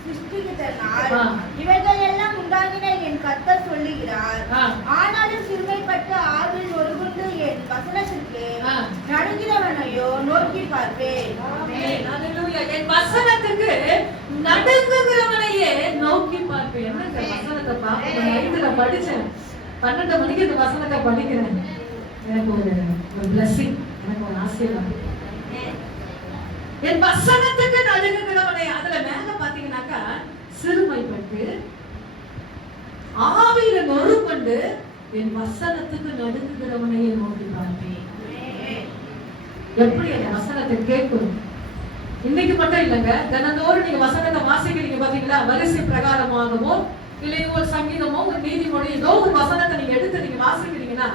சிருஷ்டித்தனால் ஆ. இவைகள் எல்லாம் உண்டாகின என் கர்த்தர் சொல்லுகிறார். ஆ. ஆனாலும் சிறுமைப்பட்டு ஆவில் ஒருகுண்டு என் வசனத்திற்கு ஆ. நடுங்கிறவனையோ நோக்கி பார்ப்பேன். ஆமென். ஹalleluya. என் வசனத்துக்கு நடுங்குகிறவனையே நோக்கி பார்ப்பேன். என்னங்க வசனத்தை பார்ப்பேன். நைட்ல படிச்சேன். 12 மணிக்கு இந்த வசனத்தை படிக்கிறேன். எனக்கு ஒரு blessing, எனக்கு ஒரு ஆசீர்வாதம். என் வசனத்துக்கு நடுங்குகிறவனை, அதுல மேல பாத்தீங்கன்னாக்கா சிறுமைப்பட்டு ஆவியில நொறுக்கொண்டு என் வசனத்துக்கு நடுங்குகிறவனையே நோக்கி பார்ப்பேன். எப்படி அந்த வசனத்தை கேட்கணும்? இன்னைக்கு மட்டும் இல்லைங்க, தினந்தோறும் நீங்க வசனத்தை வாசிக்கிறீங்க பாத்தீங்களா? வரிசை பிரகாரமாகவோ இல்லை ஒரு சங்கீதமோ ஒரு நீதிமொழி ஏதோ ஒரு வசனத்தை நீங்க எடுத்து நீங்க வாசிக்கிறீங்கன்னா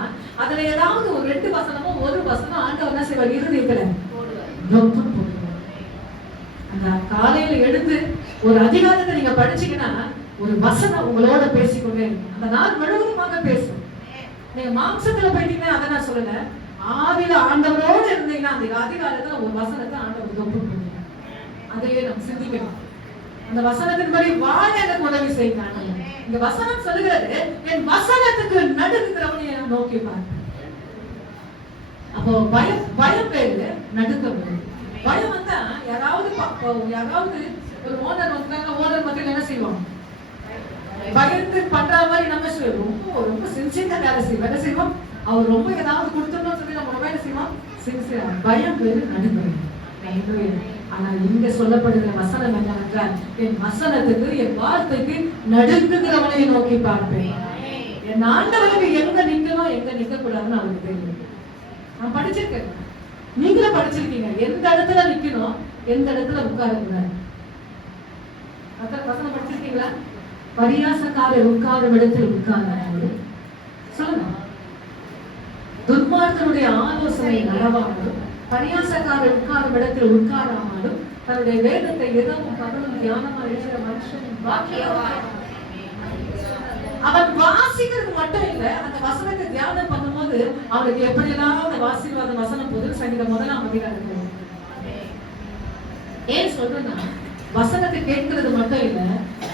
அதுல ஏதாவது ஒரு 2 வசனமோ ஒரு வசனம் ஆண்டவர் என்ன செய்வார்? இருதயத்துல போடுவார். அந்த காலையில எடுத்து ஒரு அதிகாரத்தை நீங்க படிச்சீங்கன்னா ஒரு வசனம் உங்களோட பேசிக்கொண்டே இருக்கும். அந்த நாள் முழுவதுமாக பேசும். நீங்க மாம்சத்துல போயிட்டீங்கன்னா அதை நான் சொல்லல, ஆவில ஆண்டவரோடு இருந்தீங்கன்னா அந்த அதிகாரத்துல ஒரு வசனத்தை ஆண்டவர் தொப்பு போடுவார். அதையே நம்ம சிந்திக்கணும். அந்த வசனத்தின்படி வாழ எனக்கு உதவி செய்கிறாங்க. இந்த வசனம் சொல்லுகிறது என் வசனத்துக்கு நடுங்குகிறவனை நோக்கி பார்ப்பேன். அப்போ பயம் பேரு நடுக்கம் பேரு. பயம் வந்தா யாராவது ஒரு ஓனர் வந்தாங்க, ஓனர் மத்தியில் என்ன செய்வோம்? பயந்து பண்ற மாதிரி நம்ம ரொம்ப சின்சியரா வேலை செய்வோம். என்ன செய்வோம்? அவர் ரொம்ப ஏதாவது கொடுத்தோம்னு சொல்லி நம்ம ரொம்ப என்ன செய்வோம்? சின்சியரா. பயம் பேரு நடுக்கம். ஆனா இங்க சொல்லப்படுகிற வசனம் என்னவென்றால் என் வசனத்துக்கு என் வார்த்தைக்கு நடுங்குகிறவனை நோக்கி பார்ப்பேன். என் ஆண்டவருக்கு எங்க நிக்கணும் எங்க நிக்க கூடாதுன்னு அவருக்கு தெரியும். நான் படிச்சிருக்கேன், நீங்களும் படிச்சிருக்கீங்க. எந்த இடத்துல நிக்கணும் எந்த இடத்துல உட்காரக்கூடாது. வசனம் படிச்சிருக்கீங்களா? பரியாசக்காரர் உட்காரும் இடத்தில் உட்கார்ந்து சொல்லுங்க. துன்மார்க்கனுடைய ஆலோசனை நடவாமலும் பரியாசக்காரர் உட்காரும் இடத்தில் உட்காராமலும் தன்னுடைய வேதத்தை இரவும் பகலும் தியானமா இருக்கிற மனுஷன் பாக்கியவான். அவன் வாசிக்கிறது மட்டும் இல்ல, அந்த வசனத்தை தியானம் பண்ணும்போது அவனுக்கு எப்படியெல்லாம் அந்த ஆசீர்வாத வசனம் போது சங்கீதம் 1ஆம் அதிகாரம். ஏன் சொல்றேன்னா வசனத்தை கேட்கறது மட்டும் இல்ல,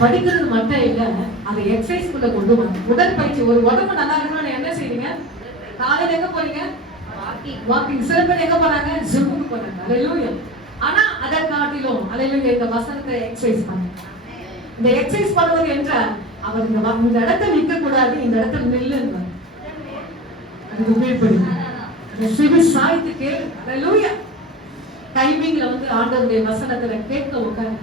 படிக்கிறது மட்டும் இல்ல, அதை எக்ஸசைஸ்க்குள்ள கொண்டு வாங்க. உடற்பயிற்சி. ஒரு உடம்பு நல்லா இருக்கணும்னு என்ன செய்வீங்க? காலையில எங்க போறீங்க? வாக்கிங். சில பேர் எங்க போறாங்க? ஜிம்முக்கு போறாங்க. ஹalleluya. ஆனா அதை காட்டிலும் ஹalleluya இந்த வசனத்தை எக்ஸசைஸ் பண்ணுங்க. இந்த எக்ஸசைஸ் பண்ணுவது என்றால் அவர் இந்த இடத்துல நிக்க கூடாது, இந்த இடத்துல நில்லுங்க. அது உபயோகப்படுங்க. இந்த சிவி சாய்த்துக்கு ஹalleluya டைமிங்ல வந்து ஆண்டவருடைய வசனத்துல கேட்க உட்காரு,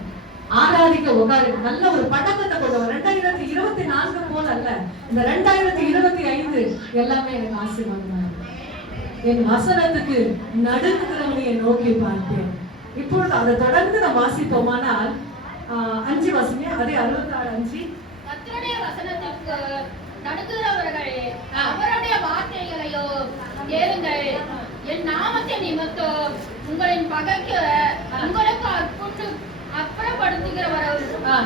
ஆராதிக்க உட்காரு. நல்ல ஒரு பழக்கத்தை கொண்டு வர. 2024 போல அல்ல, இந்த 2025 எல்லாமே எனக்கு ஆசீர்வாதமா இருக்கு. என் வசனத்துக்கு நடுங்குகிறவனை நோக்கி பார்ப்பேன். இப்பொழுது அதை தொடர்ந்து நாம் வாசிப்போமானால் 5 வாசிங்க. அதே 66:5. கர்த்தருடைய வசனத்திற்கு நடுங்குகிறவர்களே, அவருடைய வார்த்தைகளையோ கேளுங்கள். என் நாமத்தை நிமித்தம் உங்களின் பகைக்கு உங்களுக்கு அப்புறப்படுத்துகிறவர்கள்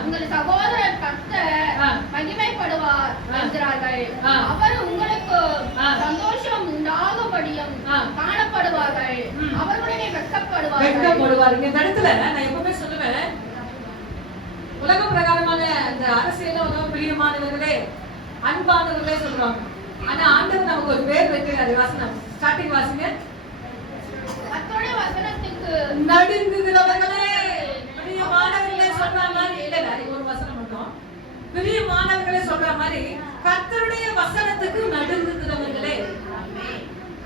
உங்கள் சகோதரர் கர்த்தர் மகிமைப்படுவார் என்கிறார்கள். அவர் உங்களுக்கு சந்தோஷம் உண்டாகும்படியும் காணப்படுவார்கள். அவர்களுடைய வெட்கப்படுவார்கள். இந்த இடத்துல நான் எப்பவுமே சொல்லுவேன், உலக பிரகாரமான அந்த அரசியல உலகம் பிரியமானவர்களே, அன்பானவர்களே சொல்றாங்க. ஆனா ஆண்டவர் நமக்கு ஒரு பேர் வைக்கிறாரு. வாசனம் ஸ்டார்டிங் வாசிங்க. கர்த்தருடைய வசனத்துக்கு நடுங்குகிறவர்களே, பிரியமானவர்களே சொல்ற மாதிரி இல்ல, ஒரு வசனம் மட்டும். பிரியமானவர்களே சொல்ற மாதிரி கர்த்தருடைய வசனத்துக்கு நடுங்குகிறவர்களே.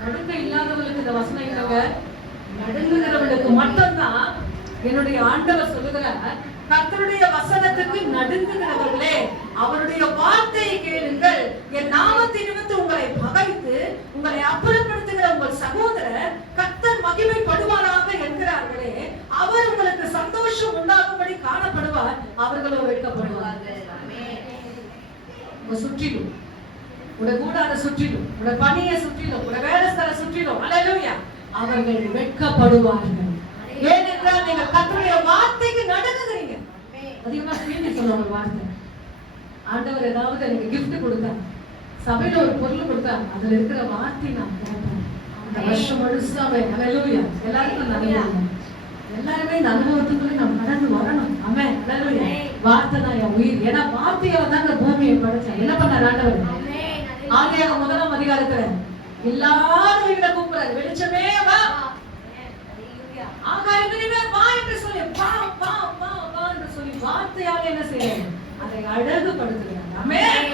நடுங்க இல்லாதவர்களுக்கு இந்த வசனம் இல்லைங்க. நடுங்குகிறவர்களுக்கு மட்டும்தான் என்னுடைய ஆண்டவர் சொல்லுகிறார், கர்த்தருடைய வசனத்துக்கு நடுங்குகிறவர்களே, அவருடைய வார்த்தையை கேளுங்கள். என் நாமத்தை நிமித்தம் உங்களை பகைத்து உங்களை அப்புறப்படுத்துகிற உங்கள் சகோதரர் கர்த்தர் மகிமைப்படுவாராக என்கிறார்களே, அவர் உங்களுக்கு சந்தோஷம் உண்டாகும்படி காணப்படுவார், அவர்களோ வெட்கப்படுவார்கள். உங்க சுற்றிலும், உடைய கூடார சுற்றிலும், உடைய பணியை சுற்றிலும், உடைய வேலைஸ்தல சுற்றிலும், அல்லேலூயா, அவர்கள் வெட்கப்படுவார்கள். ஏனென்றால் நீங்கள் கர்த்தருடைய வார்த்தைக்கு நடுங்குகிறீங்க. அதிகமா ஸ்பீடி சொல்லுவாங்க வார்த்தை. ஆண்டவர் ஏதாவது எனக்கு கிஃப்ட் கொடுத்தா, சபையில ஒரு பொருள் கொடுத்தா, அதுல இருக்கிற வார்த்தை நான் கேட்பேன். அந்த வருஷம் முழுசாவே அல்லேலூயா, எல்லாருக்கும் நல்லது. எல்லாருமே இந்த அனுபவத்துக்குள்ளே நம்ம நடந்து வரணும். ஆமென். அல்லேலூயா. வார்த்தை தான் என் உயிர். ஏன்னா வார்த்தையால தான் இந்த பூமியை படைச்சார். என்ன பண்ணார் ஆண்டவர்? ஆதியாகமம் 1ஆம் அதிகாரத்துல எல்லாரும் வீட்டுல கூப்பிடுறாரு, வெளிச்சமே வா, ஆகாயமே வா என்று சொல்லி வா வா வா வா என்று சொல்லி வார்த்தையால என்ன செய்யறாரு? அதை அழகுபடுத்துகிறார். ஆமென்.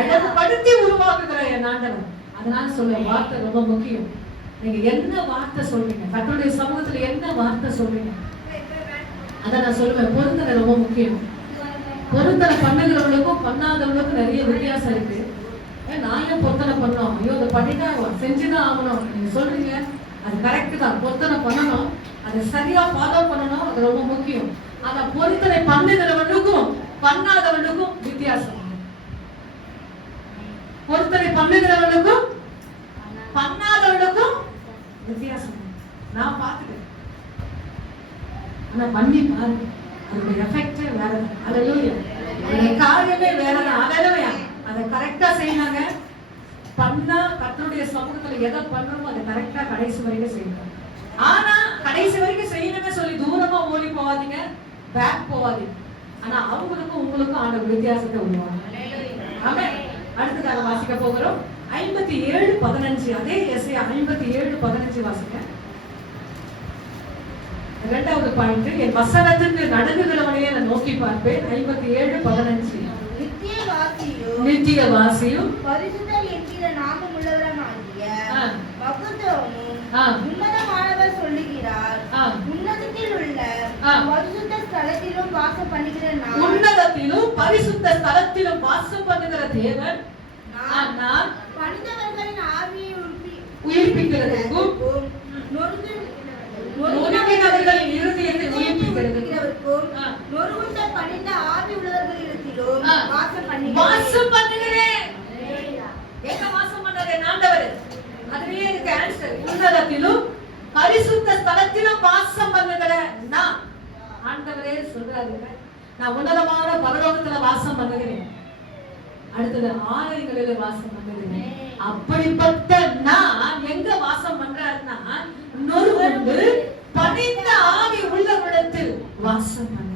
அழகுபடுத்தி உருவாக்குகிற என் ஆண்டவர். அதனால சொல்ல வார்த்தை ரொம்ப முக்கியம். நீங்க என்ன வார்த்தை சொல்றீங்க, கர்த்தருடைய சமூகத்துல என்ன வார்த்தை சொல்றீங்க, அத நான் சொல்லுவேன். பொருத்தனை ரொம்ப முக்கியம். பொருத்தனை பண்ணுகிறவங்களுக்கும் பண்ணாதவங்களுக்கும் நிறைய வித்தியாசம் இருக்கு. நான் ஏன் பொருத்தனை பண்ணோம், ஐயோ அதை பண்ணிதான் செஞ்சுதான் ஆகணும் நீங்க சொல்றீங்க, அது கரெக்ட் தான். பொருத்தனை பண்ணணும், அதை சரியா ஃபாலோ பண்ணணும், அது ரொம்ப முக்கியம். ஆனா பொருத்தனை பண்ணுகிறவனுக்கும் பண்ணாதவனுக்கும் வித்தியாசம். பொருத்தனை பண்ணுகிறவனுக்கும் பண்ணாதவனுக்கும் வித்தியாசம் நான் பார்த்துட்டேன். ஆனா பண்ணி பாருங்க, அதோட எஃபெக்டே வேறதான். அல்லேலூயா. அந்த காரியமே வேறதான். அல்லேலூயா. அதை கரெக்டா செய்யறாங்க. பண்ணா கர்த்தருடைய சமூகத்துல எதை பண்றோமோ அதை கரெக்டா கடைசி வரைக்கும் செய்யணும். ஆனா கடைசி வரைக்கும் செய்யணுமே சொல்லி தூரமா ஓடி போவாதீங்க, பேக் போவாதீங்க. ஆனா அவங்களுக்கும் உங்களுக்கும் ஆண்டவர் வித்தியாசத்தை உருவாங்க. ஆமென். அடுத்ததாக வாசிக்க போகிறோம் 57:15. அதே எஸ்ஐயா 57:15 வாசிக்க. இரண்டாவது பாயிண்ட், என் வசனத்துக்கு நடுங்குகிறவனையே நான் நோக்கி பார்ப்பேன். 57:15. நித்திய வாசியும் பரிசுத்தர் என்கிற நாமம் உள்ளவருமாகிய மகத்துவமும் உன்னதமானவர் சொல்லுகிறார், உன்னதத்தில் உள்ள பரிசுத்த ஸ்தலத்திலும் வாசம் பண்ணுகிற நான், உன்னதத்திலும் பரிசுத்த ஸ்தலத்திலும் வாசம் பண்ணுகிற தேவன் நான், மனிதர்களின் ஆவியை உயிர்ப்பிக்கிறதுக்கும் நொறுங்கினவர்களின் இருதயத்தை உயிர்ப்பிக்கிறதுக்கும் நொறுங்குண்ட பணிந்த ஆவி உள்ளவர்களிடத்திலும் வாசம் பண்ணுகிறேன். எங்க வாசம் பண்றாரு ஆண்டவர்? அதுவே எனக்கு ஆன்சர். உன்னதத்திலும் பரிசுத்த ஸ்தலத்திலும் வாசம் பண்ணுகிற நான், ஆண்டவரே சொல்றாரு, நான் உன்னதமான பரலோகத்துல வாசம் பண்ணுகிறேன். அடுத்தது ஆலயங்களில வாசம் பண்ணுகிறேன். அப்படிப்பட்ட நான் எங்க வாசம் பண்றாருன்னா, நொறுங்குண்டு பணிந்த ஆவி உள்ளவரிடத்தில் வாசம் பண்ணுகிறேன்.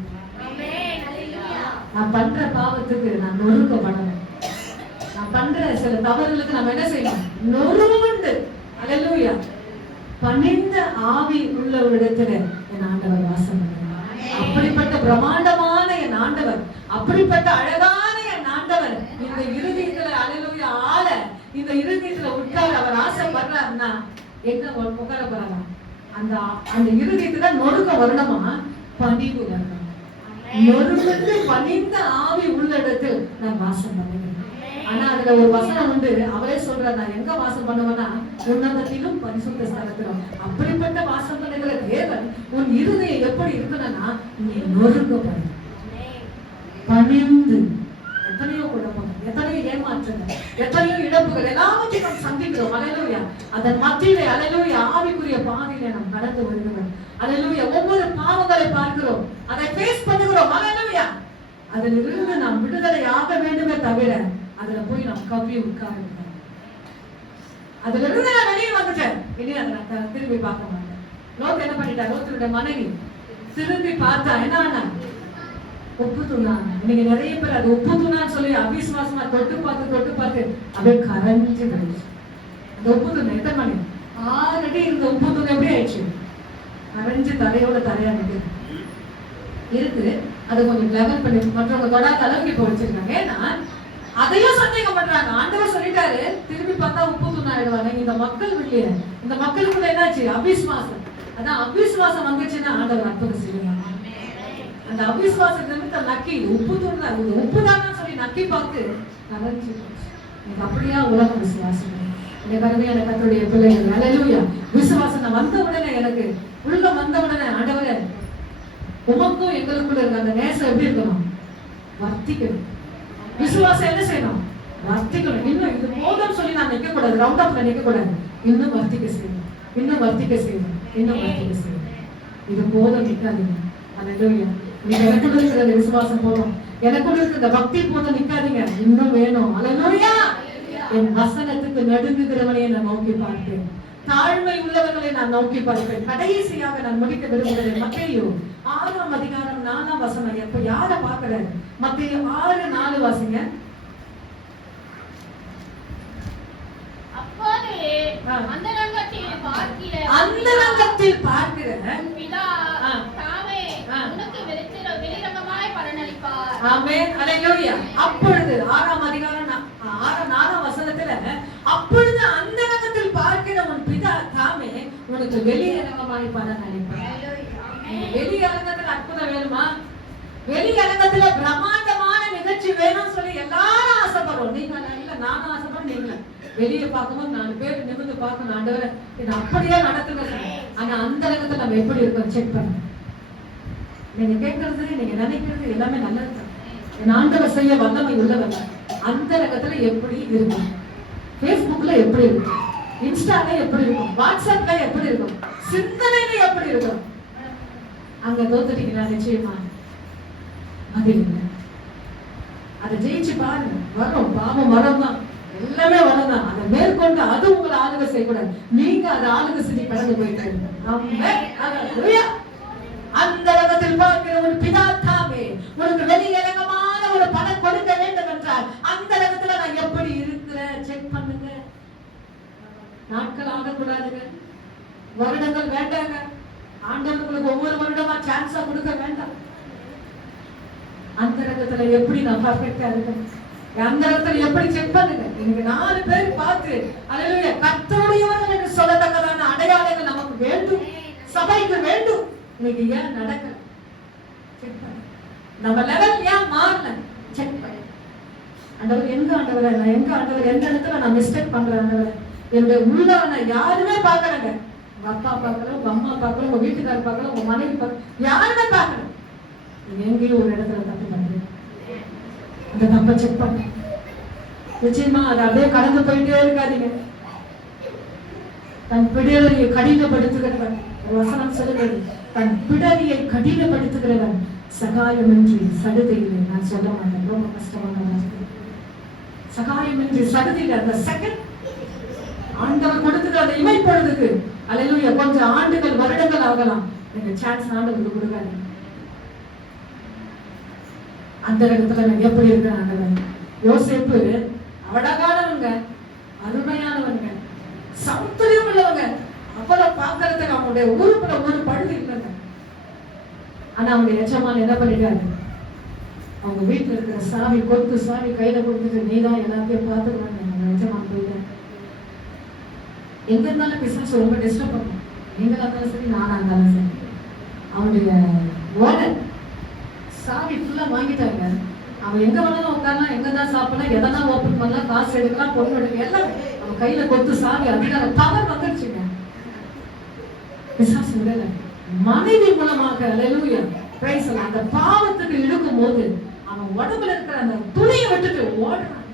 நான் பண்ற பாவத்துக்கு நான் நொறுக்கப்படணும். நான் பண்ற சில தவறுகளுக்கு நம்ம என்ன செய்யணும்? நொறுங்குண்டு, அல்லேலூயா, பணிந்த ஆவி உள்ளவரிடத்துல என் ஆண்டவர் வாசம் பண்ணுகிறார். அப்படிப்பட்ட பிரம்மாண்டமான என் ஆண்டவர், அப்படிப்பட்ட அழகான என் ஆண்டவர் இந்த இருதயத்துல அல்லேலூயா ஆள, இந்த இருதயத்துல உட்கார அவர் ஆசைப்படுறாருன்னா எங்க உட்கார போறாங்க? அந்த இருதயத்துல நொறுக்க வரணுமா? பணிவு வரணும். நொறுங்குண்டு பணிந்த ஆவி உள்ள இடத்தில் நான் வாசம் பண்ணுகிறேன். ஆனா அதுல ஒரு வசனம் உண்டு, அவரே சொல்றார், நான் எங்க வாசம் பண்ணுவேன்னா உன்னதத்திலும் பரிசுத்த ஸ்தலத்திலும். அப்படிப்பட்ட வாசம் பண்ணுகிற தேவன் உன் இருதயம் எப்படி இருக்கணும்னா நீ நொறுங்க பணிந்து. எத்தனையோ குழப்பம், எத்தனையோ ஏமாற்றங்கள், எத்தனையோ இழப்புகள் எல்லாவற்றையும் நாம் சந்திக்கிறோம். அல்லேலூயா. அதன் மத்தியிலே அல்லேலூயா ஆவிக்குரிய பாதையிலே நாம் கடந்து வருகிறோம். அல்லேலூயா. ஒவ்வொரு பாவங்களை பார்க்கிறோம், அதை ஃபேஸ் பண்ணுகிறோம். அல்லேலூயா. அதிலிருந்து நாம் விடுதலை ஆக வேண்டுமே தவிர அதுல போய் நாம் கவ்வி உட்கார்ந்து அதுல இருந்து நான் வெளியே வந்துட்டேன், இனி அதை நான் திரும்பி பார்க்க மாட்டேன். லோத் என்ன பண்ணிட்டா, லோத்தனுடைய மனைவி திரும்பி பார்த்தா என்ன ஆனா உப்பு தூணா. இன்னைக்கு நிறைய பேர் அது உப்பு தூணான்னு சொல்லி அவிசுவாசமா தொட்டு பார்த்து அப்படியே கரைஞ்சு போயிடுச்சு. அந்த உப்பு தூண் எத்தனை மணி ஆல்ரெடி இந்த உப்பு தூண் எப்படி ஆயிடுச்சு, கரைஞ்சு தரையோட தரையா இருக்கு. அது கொஞ்சம் லெவல் பண்ணி மற்றவங்க தொடாத அளவுக்கு இப்போ வச்சிருக்காங்க. ஏன்னா அதையும் சந்தேகம் பண்றாங்க. ஆண்டவர் சொல்லிட்டாரு, திரும்பி பார்த்தா உப்பு தூண் ஆயிடுவாங்க. இந்த மக்கள் இல்லையே, இந்த மக்களுக்குள்ள என்னாச்சு, அவிசுவாசம். அதான் அவிசுவாசம் வந்துச்சுன்னா ஆண்டவர் அற்புதம் செய்வாங்க. அந்த அவிசுவாச நிமித்தம் நக்கி உப்பு தூண் உப்பு தான் சொல்லி நக்கி பார்த்து கரைஞ்சு போச்சு. எனக்கு அப்படியா உலகம் விசுவாசம். எனக்கு அருமையான கர்த்தருடைய பிள்ளைகள், அல்லேலூயா. விசுவாசம் வந்த உடனே, எனக்கு உள்ள வந்த உடனே ஆண்டவரே உமக்கும் எங்களுக்குள்ள இருக்க அந்த நேசம் எப்படி இருக்கணும், வர்த்திக்கணும். விசுவாசம் என்ன செய்யணும், வர்த்திக்கணும். இன்னும் இது போதும் சொல்லி நான் நிற்க கூடாது, ரவுண்ட் அப்ல நிற்க கூடாது. இன்னும் வர்த்திக்க செய்யணும், இன்னும் வர்த்திக்க செய்யணும், இன்னும் வர்த்திக்க செய்யணும். இது போதும் நிற்காதீங்க. அல்லேலூயா. நீங்க எனக்குள்ள இருக்கிற விசுவாசம் போதும், எனக்குள்ள இருக்கிற பக்தி போதும், நிற்காதீங்க. இன்னும் வேணும். அல்லேலூயா. என் வசனத்துக்கு நடுங்குகிறவனையே நான் நோக்கி பார்ப்பேன், தாழ்மை உள்ளவர்களை நான் நோக்கி பார்ப்பேன். கடைசியாக நான் முடிக்க விரும்புகிறேன். மத்தேயு 6ஆம் அதிகாரம் 4ஆம் வசனம். எப்ப யார பார்க்கிறாரு? மத்தேயு 6:4 வாசிங்க. அந்தரங்கத்தில் பார்க்கிற பிதா தாமே உனக்கு வெளிரங்கமாய் பலனளிப்பார். ஆமென். அல்லேலூயா. அப்பொழுது 6ஆம் அதிகாரம் 4ஆம் வசனத்துல, அப்பொழுது அந்தரங்கத்தில் பார்க்கிற உன் பிதா தாமே உனக்கு வெளியரங்கமாய் பலனளிப்பார். வெளியரங்கத்துல அற்புதம் வேணுமா, வெளியரங்கத்துல பிரம்மாண்டமான நிகழ்ச்சி வேணும்னு சொல்லி எல்லாரும் ஆசைப்படுறோம். நீங்க இல்ல, நானும் ஆசைப்படுறேன். நீங்க வெளியே பார்க்கும்போது 4 பேர் நிமிர்ந்து பார்க்கணும், ஆண்டவரே இது அப்படியே நடத்துங்க. ஆனா அந்த இடத்துல நம்ம எப்படி இருக்கோம் செக் பண்ணுங்க. நீங்க கேட்கறது, நீங்க நினைக்கிறது எல்லாமே நல்லது. என் ஆண்டவர் செய்ய வல்லமை உள்ளவங்க அந்த இடத்துல எப்படி இருக்கும், பேஸ்புக்ல எப்படி இருக்கும், இன்ஸ்டால எப்படி இருக்கும், வாட்ஸ்அப்ல எப்படி இருக்கும், சிந்தனையில எப்படி இருக்கும், அங்க தோத்துட்டீங்களா? நிச்சயமா அது இல்லை. அதை ஜெயிச்சு பாருங்க. வரும் பாவம் வரதான், எல்லாமே வரதான். அதை மேற்கொண்டு அது உங்களை ஆளுகை செய்யக்கூடாது, நீங்க அதை ஆளுகை செஞ்சு கடந்து போயிட்டு. அந்த இடத்தில் பார்க்கிற ஒரு பிதா தாமே உனக்கு வெளியரங்கமான ஒரு பணம் கொடுக்க வேண்டும் என்றால் அந்த இடத்துல நான் எப்படி இருக்கிறேன் செக் பண்ணுங்க. நாட்கள் ஆகக்கூடாதுங்க, வருடங்கள் வேண்டாங்க. ஆண்டவர்களுக்கு ஒவ்வொரு வருடமா சான்ஸா கொடுக்க வேண்டாம். அந்த இடத்துல எப்படி நான் பர்ஃபெக்டா இருக்கேன், அந்த இடத்துல எப்படி செக் பண்ணுங்க. இன்னைக்கு 4 பேர் பார்த்து அல்லேலூயா கர்த்தருடையவர்கள் என்று சொல்லத்தக்கதான அடையாளங்கள் நமக்கு வேண்டும், சபைக்கு வேண்டும். இன்னைக்கு ஏன் நடக்க செக் பண்ணு. நம்ம லெவல் ஏன் மாறல செக் பண்ணு. ஆண்டவர் எங்க ஆண்டவரே, நான் எங்க ஆண்டவர், எந்த இடத்துல நான் மிஸ்டேக் பண்றேன் ஆண்டவரே. என்னுடைய உள்ள நான் யாருமே பார்க்கலங்க. உங்க அப்பா பார்க்கல, உங்க அம்மா பார்க்கல, உங்க வீட்டுக்காரர் பார்க்கல, உங்க மனைவி பார்க்கல, யாருமே பார்க்கல. நீங்க எங்கேயும் ஒரு இடத்துல தப்பு பண்ணுங்க, அந்த தப்பை செக் பண்ணு. நிச்சயமா அதை அப்படியே கடந்து போயிட்டே இருக்காதீங்க. தன் பிடரியை கடினப்படுத்துகிறவன், ஒரு வசனம் சொல்லுகிறது, தன் பிடரியை கடினப்படுத்துகிறவன் சகாயமின்றி சடுதியிலே, நான் சொல்ல மாட்டேன், ரொம்ப கஷ்டமான சகாயமின்றி சடுதியில அந்த செகண்ட் ஆண்டவர் கொடுத்துட்டு அதை இமைப்பொழுதுக்கு அல்லேலூயா கொஞ்சம் ஆண்டுகள் வருடங்கள் ஆகலாம். நீங்க சான்ஸ் ஆண்டவருக்கு கொடுக்காதீங்க. அந்த இடத்துல நான் எப்படி இருக்கேன் ஆண்டவர். யோசேப்பு அழகானவங்க, அருமையானவங்க, சௌந்தரியம் உள்ளவங்க, அவ்வளவு பார்க்கறதுக்கு அவங்களுடைய உறுப்புல ஒரு பழுது இல்லைங்க. ஆனா அவங்க எஜமான் என்ன பண்ணிட்டாரு, அவங்க வீட்டுல இருக்கிற சாவி கொத்து சாவி கையில கொடுத்துட்டு நீதான் எல்லாத்தையும் பார்த்துருவாங்க. அவங்க எஜமான் போயிட்டாரு. எங்க இருந்தாலும் பிசினஸ் ரொம்ப டிஸ்டர்ப் பண்ணும். நீங்களா இருந்தாலும் சரி, நானா இருந்தாலும் சரி. அவனுடைய ஓனர் சாவி ஃபுல்லா வாங்கிட்டாங்க. அவன் எங்க வேணாலும் உட்காரலாம், எங்கதான் சாப்பிடலாம், எதனா ஓபன் பண்ணலாம், காசு எடுக்கலாம், பொண்ணு எடுக்கலாம், எல்லாம் அவன் கையில கொத்து சாவி அதிகாரம் பவர் வந்துருச்சுங்க. பிசாசு விடல. மனைவி மூலமாக அல்லேலூயா பிரைஸ் எல்லாம் அந்த பாவத்துக்கு இழுக்கும் போது அவன் உடம்புல இருக்கிற அந்த துணியை விட்டுட்டு ஓடுறான்.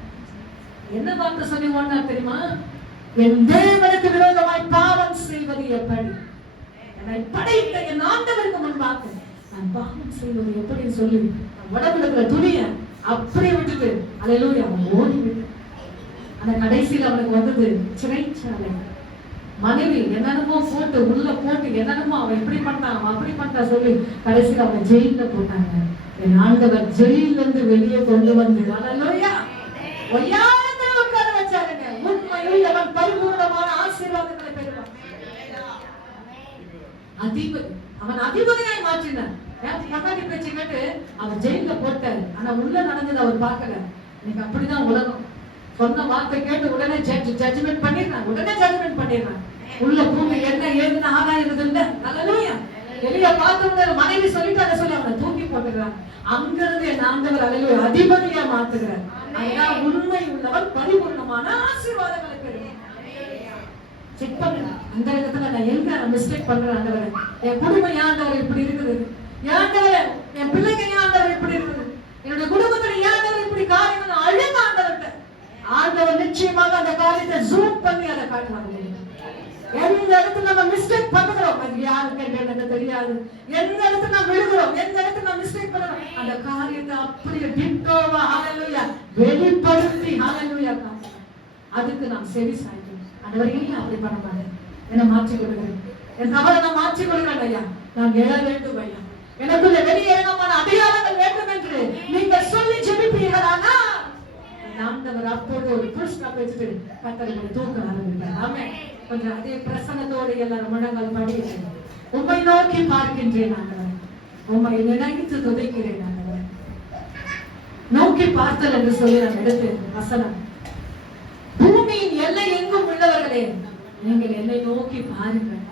என்ன வார்த்தை சொல்லி ஓடினா தெரியுமா? என் தேவனுக்கு விரோதமாய் பாவம் செய்வது எப்படி? என்னை படைத்த என் ஆண்டவருக்கு முன்பாக நான் பாவம் செய்வது எப்படி சொல்லி உடம்புல இருக்கிற துணியை அப்படியே விட்டுட்டு அல்லேலூயா அவன் ஓடி விட்டு அந்த கடைசியில் அவனுக்கு வந்தது சிறைச்சாலை. மனைவி என்னென்னமோ போட்டு உள்ள போட்டு என்னென்னமோ அவன் இப்படி பண்ணான் அவன் அப்படி பண்ணா சொல்லி கடைசியில் அவன் ஜெயில போட்டாங்க. என் ஆண்டவர் ஜெயில இருந்து வெளியே கொண்டு வந்து அல்லேலூயா ஒய்யாரத்தில் உட்கார வச்சாருங்க. உண்மையில் அவன் பரிபூர்ணமான ஆசீர்வாதங்களை பெறுவான். அதிபதி அவன் அதிபதியாய் மாற்றினான். பக்காடி பேச்சு கேட்டு அவர் ஜெயில போட்டாரு. ஆனா உள்ள நடந்தது அவர் பார்க்கல. இன்னைக்கு அப்படிதான் உலகம். சொன்ன வார்த்தை கேட்டு உடனே ஜட்ஜ்மெண்ட் பண்ணிடுறான், உடனே ஜட்ஜ்மெண்ட் பண்ணிடுறான். உள்ள பூமி என்ன ஏதுன்னு ஆராயிறது இல்ல. அல்லேலூயா. எலிய பார்த்த மனைவி சொல்லிட்டு அதை சொல்லி அவனை தூக்கி போட்டுக்கிறான். அங்கிருந்து என் ஆண்டவர் அல்லேலூயா அதிபதியா மாத்துகிறார். அதான் உண்மை உள்ளவன் பரிபூர்ணமான ஆசீர்வாதங்களை பெறுவான். செக் பண்ணுங்க அந்த இடத்துல நான் எங்க மிஸ்டேக் பண்றேன். ஆண்டவரே என் குடும்பம் ஆண்டவர் இப்படி இருக்குது, ஆண்டவரே என் பிள்ளைங்க ஆண்டவர் இப்படி இருக்குது, என்னுடைய குடும்பத்துல ஆண்டவர் இப்படி காரியங்கள் அழுங்க ஆண்டவர்கிட்ட. ஆண்டவர் நிச்சயமாக அந்த காரியத்தை ஜூம் பண்ணி அதை காட்டுவாங்க. எந்த இடத்துல நம்ம மிஸ்டேக் பண்ணுறோம் அது யாருக்கு எனக்கு தெரியாது. எந்த இடத்துல நம்ம விழுகிறோம், எந்த இடத்துல நம்ம மிஸ்டேக் பண்றோம், அந்த காரியத்தை அப்படியே டிட்டோவா ஹalleluya வெளிப்படுத்தி ஹalleluya அதுக்கு நாம் செவி சாய்க்கணும். ஆண்டவரே அப்படி பண்ண மாட்டேன், என்ன மாற்றி கொடுக்கிறேன், என் தவறை நான் மாற்றி கொடுக்கிறேன் ஐயா, நான் எழ வேண்டும் ஐயா, எனக்குள்ள வெளியேறமான அடையாளங்கள் வேண்டும் என்று நீங்க சொல்லி ஜெபிப்பீர்களானா ஆண்டவர் அப்போது ஒரு புஷ்பா வச்சுட்டு கர்த்தரை தூக்க ஆரம்பிப்பார். ஆமென். கொஞ்சம் அதே பிரசன்னத்தோடு எல்லாரும் முழங்கால் படிங்க. உம்மை நோக்கி பார்க்கின்றேன் ஆண்டவரே, உம்மை நினைத்து துதிக்கிறேன் ஆண்டவரே. நோக்கி பார்த்தல் என்று சொல்லி நான் எடுத்து வசனம், பூமியின் எல்லை எங்கும் உள்ளவர்களே நீங்கள் என்னை நோக்கி பாருங்கள்,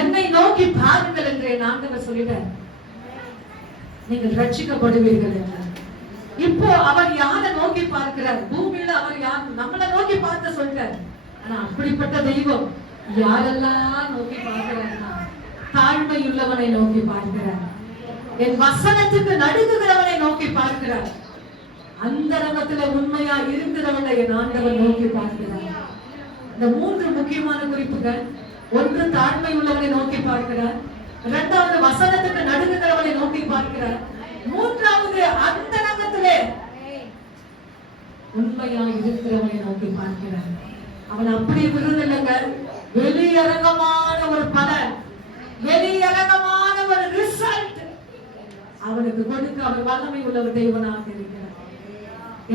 என்னை நோக்கி பாருங்கள் என்று என் ஆண்டவர் சொல்லிட்டார். நீங்கள் ரட்சிக்கப்படுவீர்கள் என்றார். இப்போ அவர் யாரை நோக்கி பார்க்கிறார்? பூமியில அவர் யார் நம்மளை நோக்கி பார்த்த சொல்றார். ஆனா அப்படிப்பட்ட தெய்வம் யாரெல்லாம் நோக்கி பார்க்கிறார்னா தாழ்மை உள்ளவனை நோக்கி பார்க்கிறார், என் வசனத்துக்கு நடுங்குகிறவனை நோக்கி பார்க்கிறார், அந்த ரகத்துல உண்மையா இருக்கிறவனை என் ஆண்டவர் நோக்கி பார்க்கிறார். இந்த மூன்று முக்கியமான குறிப்புகள். ஒன்று தாழ்மை உள்ளவனை நோக்கி பார்க்கிறார், இரண்டாவது வசனத்துக்கு நடுங்குகிறவனை நோக்கி பார்க்கிறார், மூன்றாவது அந்த ரகத்திலே உண்மையா இருக்கிறவனை நோக்கி பார்க்கிறார். அவன் அப்படி விருதில்லைங்க, வெளியரங்கமான ஒரு பலன், வெளியரங்கமான ஒரு ரிசல்ட் அவனுக்கு கொடுக்க அவர் வல்லமை உள்ள ஒரு தெய்வனாக இருக்கிறார்.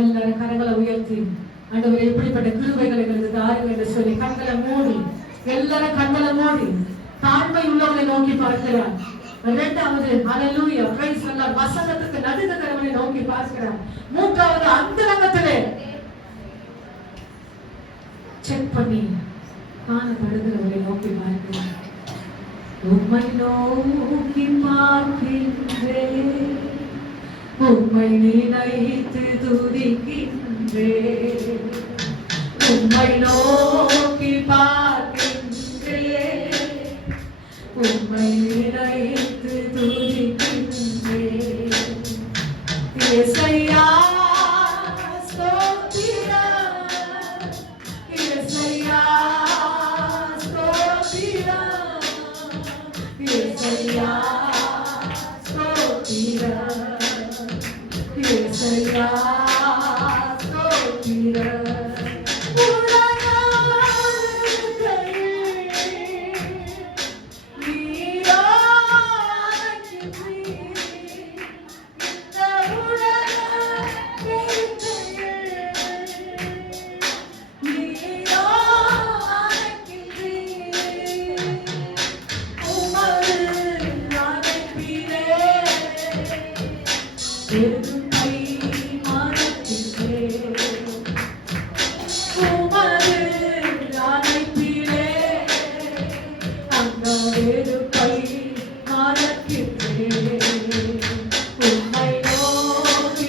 எல்லாரும் கரங்களை உயர்த்தி ஆண்டவரே இப்படிப்பட்ட கிருபைகளை எங்களுக்கு தாருங்கள் என்று சொல்லி கண்களை மூடி எல்லாரும் கண்களை மூடி தாழ்மை உள்ளவனை நோக்கி பார்க்கிறார். இரண்டாவது ஹalleluya பிரைஸ் அல்லாஹ் வசனத்துக்கு நடுங்குகிறவனை நோக்கி பார்க்கிறார். மூன்றாவது அந்தரங்கத்திலே செக் பண்ணி காணப்படுகிறவரை நோக்கி பார்க்கிறார். உம்மை நோக்கி பார்க்கின்றேன், உம்மை நினைத்து துதிக்கின்றேன், உம்மை நோக்கி பார்க்கின்றேன், உம்மை நினைத்து துதிக்கின்றேன். இயேசையா ஸ்தோத்திரம், இயேசையா ஸ்தோத்திரம், இயேசையா ஸ்தோத்திரம், இயேசையா ஸ்தோத்திரம். உம்மை நோக்கி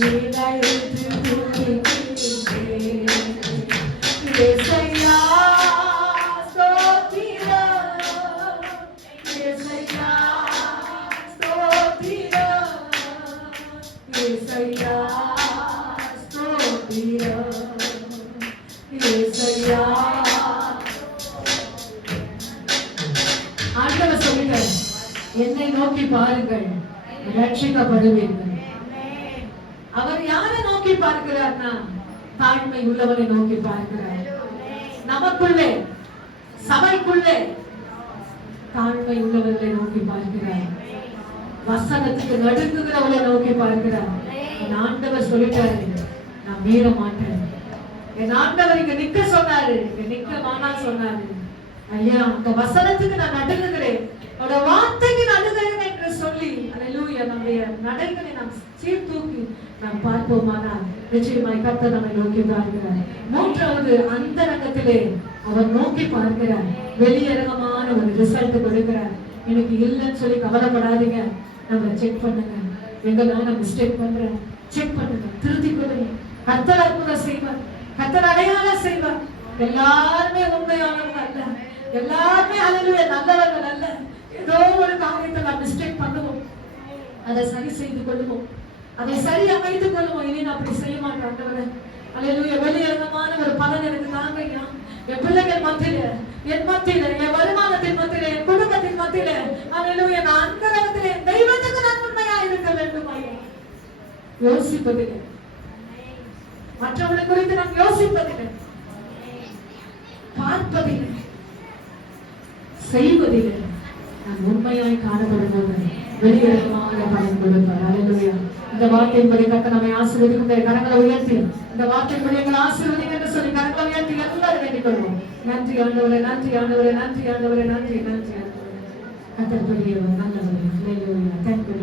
நினைத்து துதிக்கின்றேன். இயேசையா ஸ்தோத்திரம், இயேசையா ஸ்தோத்திரம், இயேசையா ஸ்தோத்திரம், இயேசையா. ஆண்டவர் சொல்லுங்கள், என்னை நோக்கி பாருங்கள் ரட்சிக்கப்படுவீர்கள். அவர் யாரை நோக்கி பார்க்கிறார்னா தாழ்மை உள்ளவரை நோக்கி பார்க்கிறார். நமக்குள்ளே சபைக்குள்ளே தாழ்மை உள்ளவர்களை நோக்கி பார்க்கிறார். வசனத்துக்கு நடுங்குகிறவர்களை நோக்கி பார்க்கிறார். என் ஆண்டவர் சொல்லிட்டாரு, நான் மீற மாட்டேன். என் ஆண்டவர் இங்க நிக்க சொன்னாரு, இங்க நிக்க வானா சொன்னாரு. ஐயா, அந்த வசனத்துக்கு நான் நடுங்குகிறேன், அவரோட வார்த்தைக்கு நடுங்குகிறேன் என்று சொல்லி அல்லேலூயா நம்முடைய நடைகளை நாம் சீர்தூக்கி நாம் பார்ப்போமானால் நிச்சயமாய் கர்த்தர் நம்மை நோக்கி பார்க்கிறார். மூன்றாவது, அந்த ரங்கத்திலே அவர் நோக்கி பார்க்கிறார். வெளியரங்கமான ஒரு ரிசல்ட் கொடுக்கிறார். எனக்கு இல்லைன்னு சொல்லி கவலைப்படாதீங்க, நம்ம செக் பண்ணுங்க. எங்கெல்லாம் நான் மிஸ்டேக் பண்றேன் செக் பண்ணுங்க, திருத்திக் கொள்ளுங்க. கர்த்தர் அற்புதம் செய்வார், கர்த்தர் அடையாளம் செய்வார். எல்லாருமே உண்மையானவங்க அல்ல, எல்லாருமே அல்லேலூயா நல்லவர்கள் அல்ல. ஏதோ ஒரு காரியத்தை நான் மிஸ்டேக் பண்ணுவோம், அதை சரி செய்து கொள்ளுவோம், அதை சரி அமைத்துக் கொள்ளுவோம். இனி நான் அப்படி செய்ய மாட்டேன் ஆண்டவரே. அல்லேலூயா. வெளியரங்கமான ஒரு பலன் எனக்கு தாங்க ஐயா. என் பிள்ளைகள் மத்தியில, என் மத்தியில, என் வருமானத்தின் மத்தியில, என் குடும்பத்தின் மத்தியில அல்லேலூயா நான் அந்த இடத்துல என் தெய்வத்துக்கு நான் உண்மையா இருக்க வேண்டும் ஐயா. யோசிப்பதில்லை, மற்றவர்களை குறித்து நாம் யோசிப்பதில்லை, பார்ப்பதில்லை, செய்வதில்லை. நான் உண்மையாய் காணப்படும்போது வெளியரங்கமாக பலன் கொடுப்பார். அல்லேலூயா. இந்த வார்த்தையின்படி கர்த்தர் நம்மை ஆசீர்வதிக்கும். கரங்களை உயர்த்தி இந்த வார்த்தையின்படி எங்களை ஆசீர்வதிங்க என்று சொல்லி கரங்களை உயர்த்தி எல்லாரும் வேண்டிக் கொள்வோம். நன்றி ஆண்டவரே, நன்றி ஆண்டவரே, நன்றி ஆண்டவரே, நன்றி நன்றி ஆண்டவரே. கர்த்தர் பெரியவர், நல்லவர். அல்லேலூயா. தேங்க்யூ.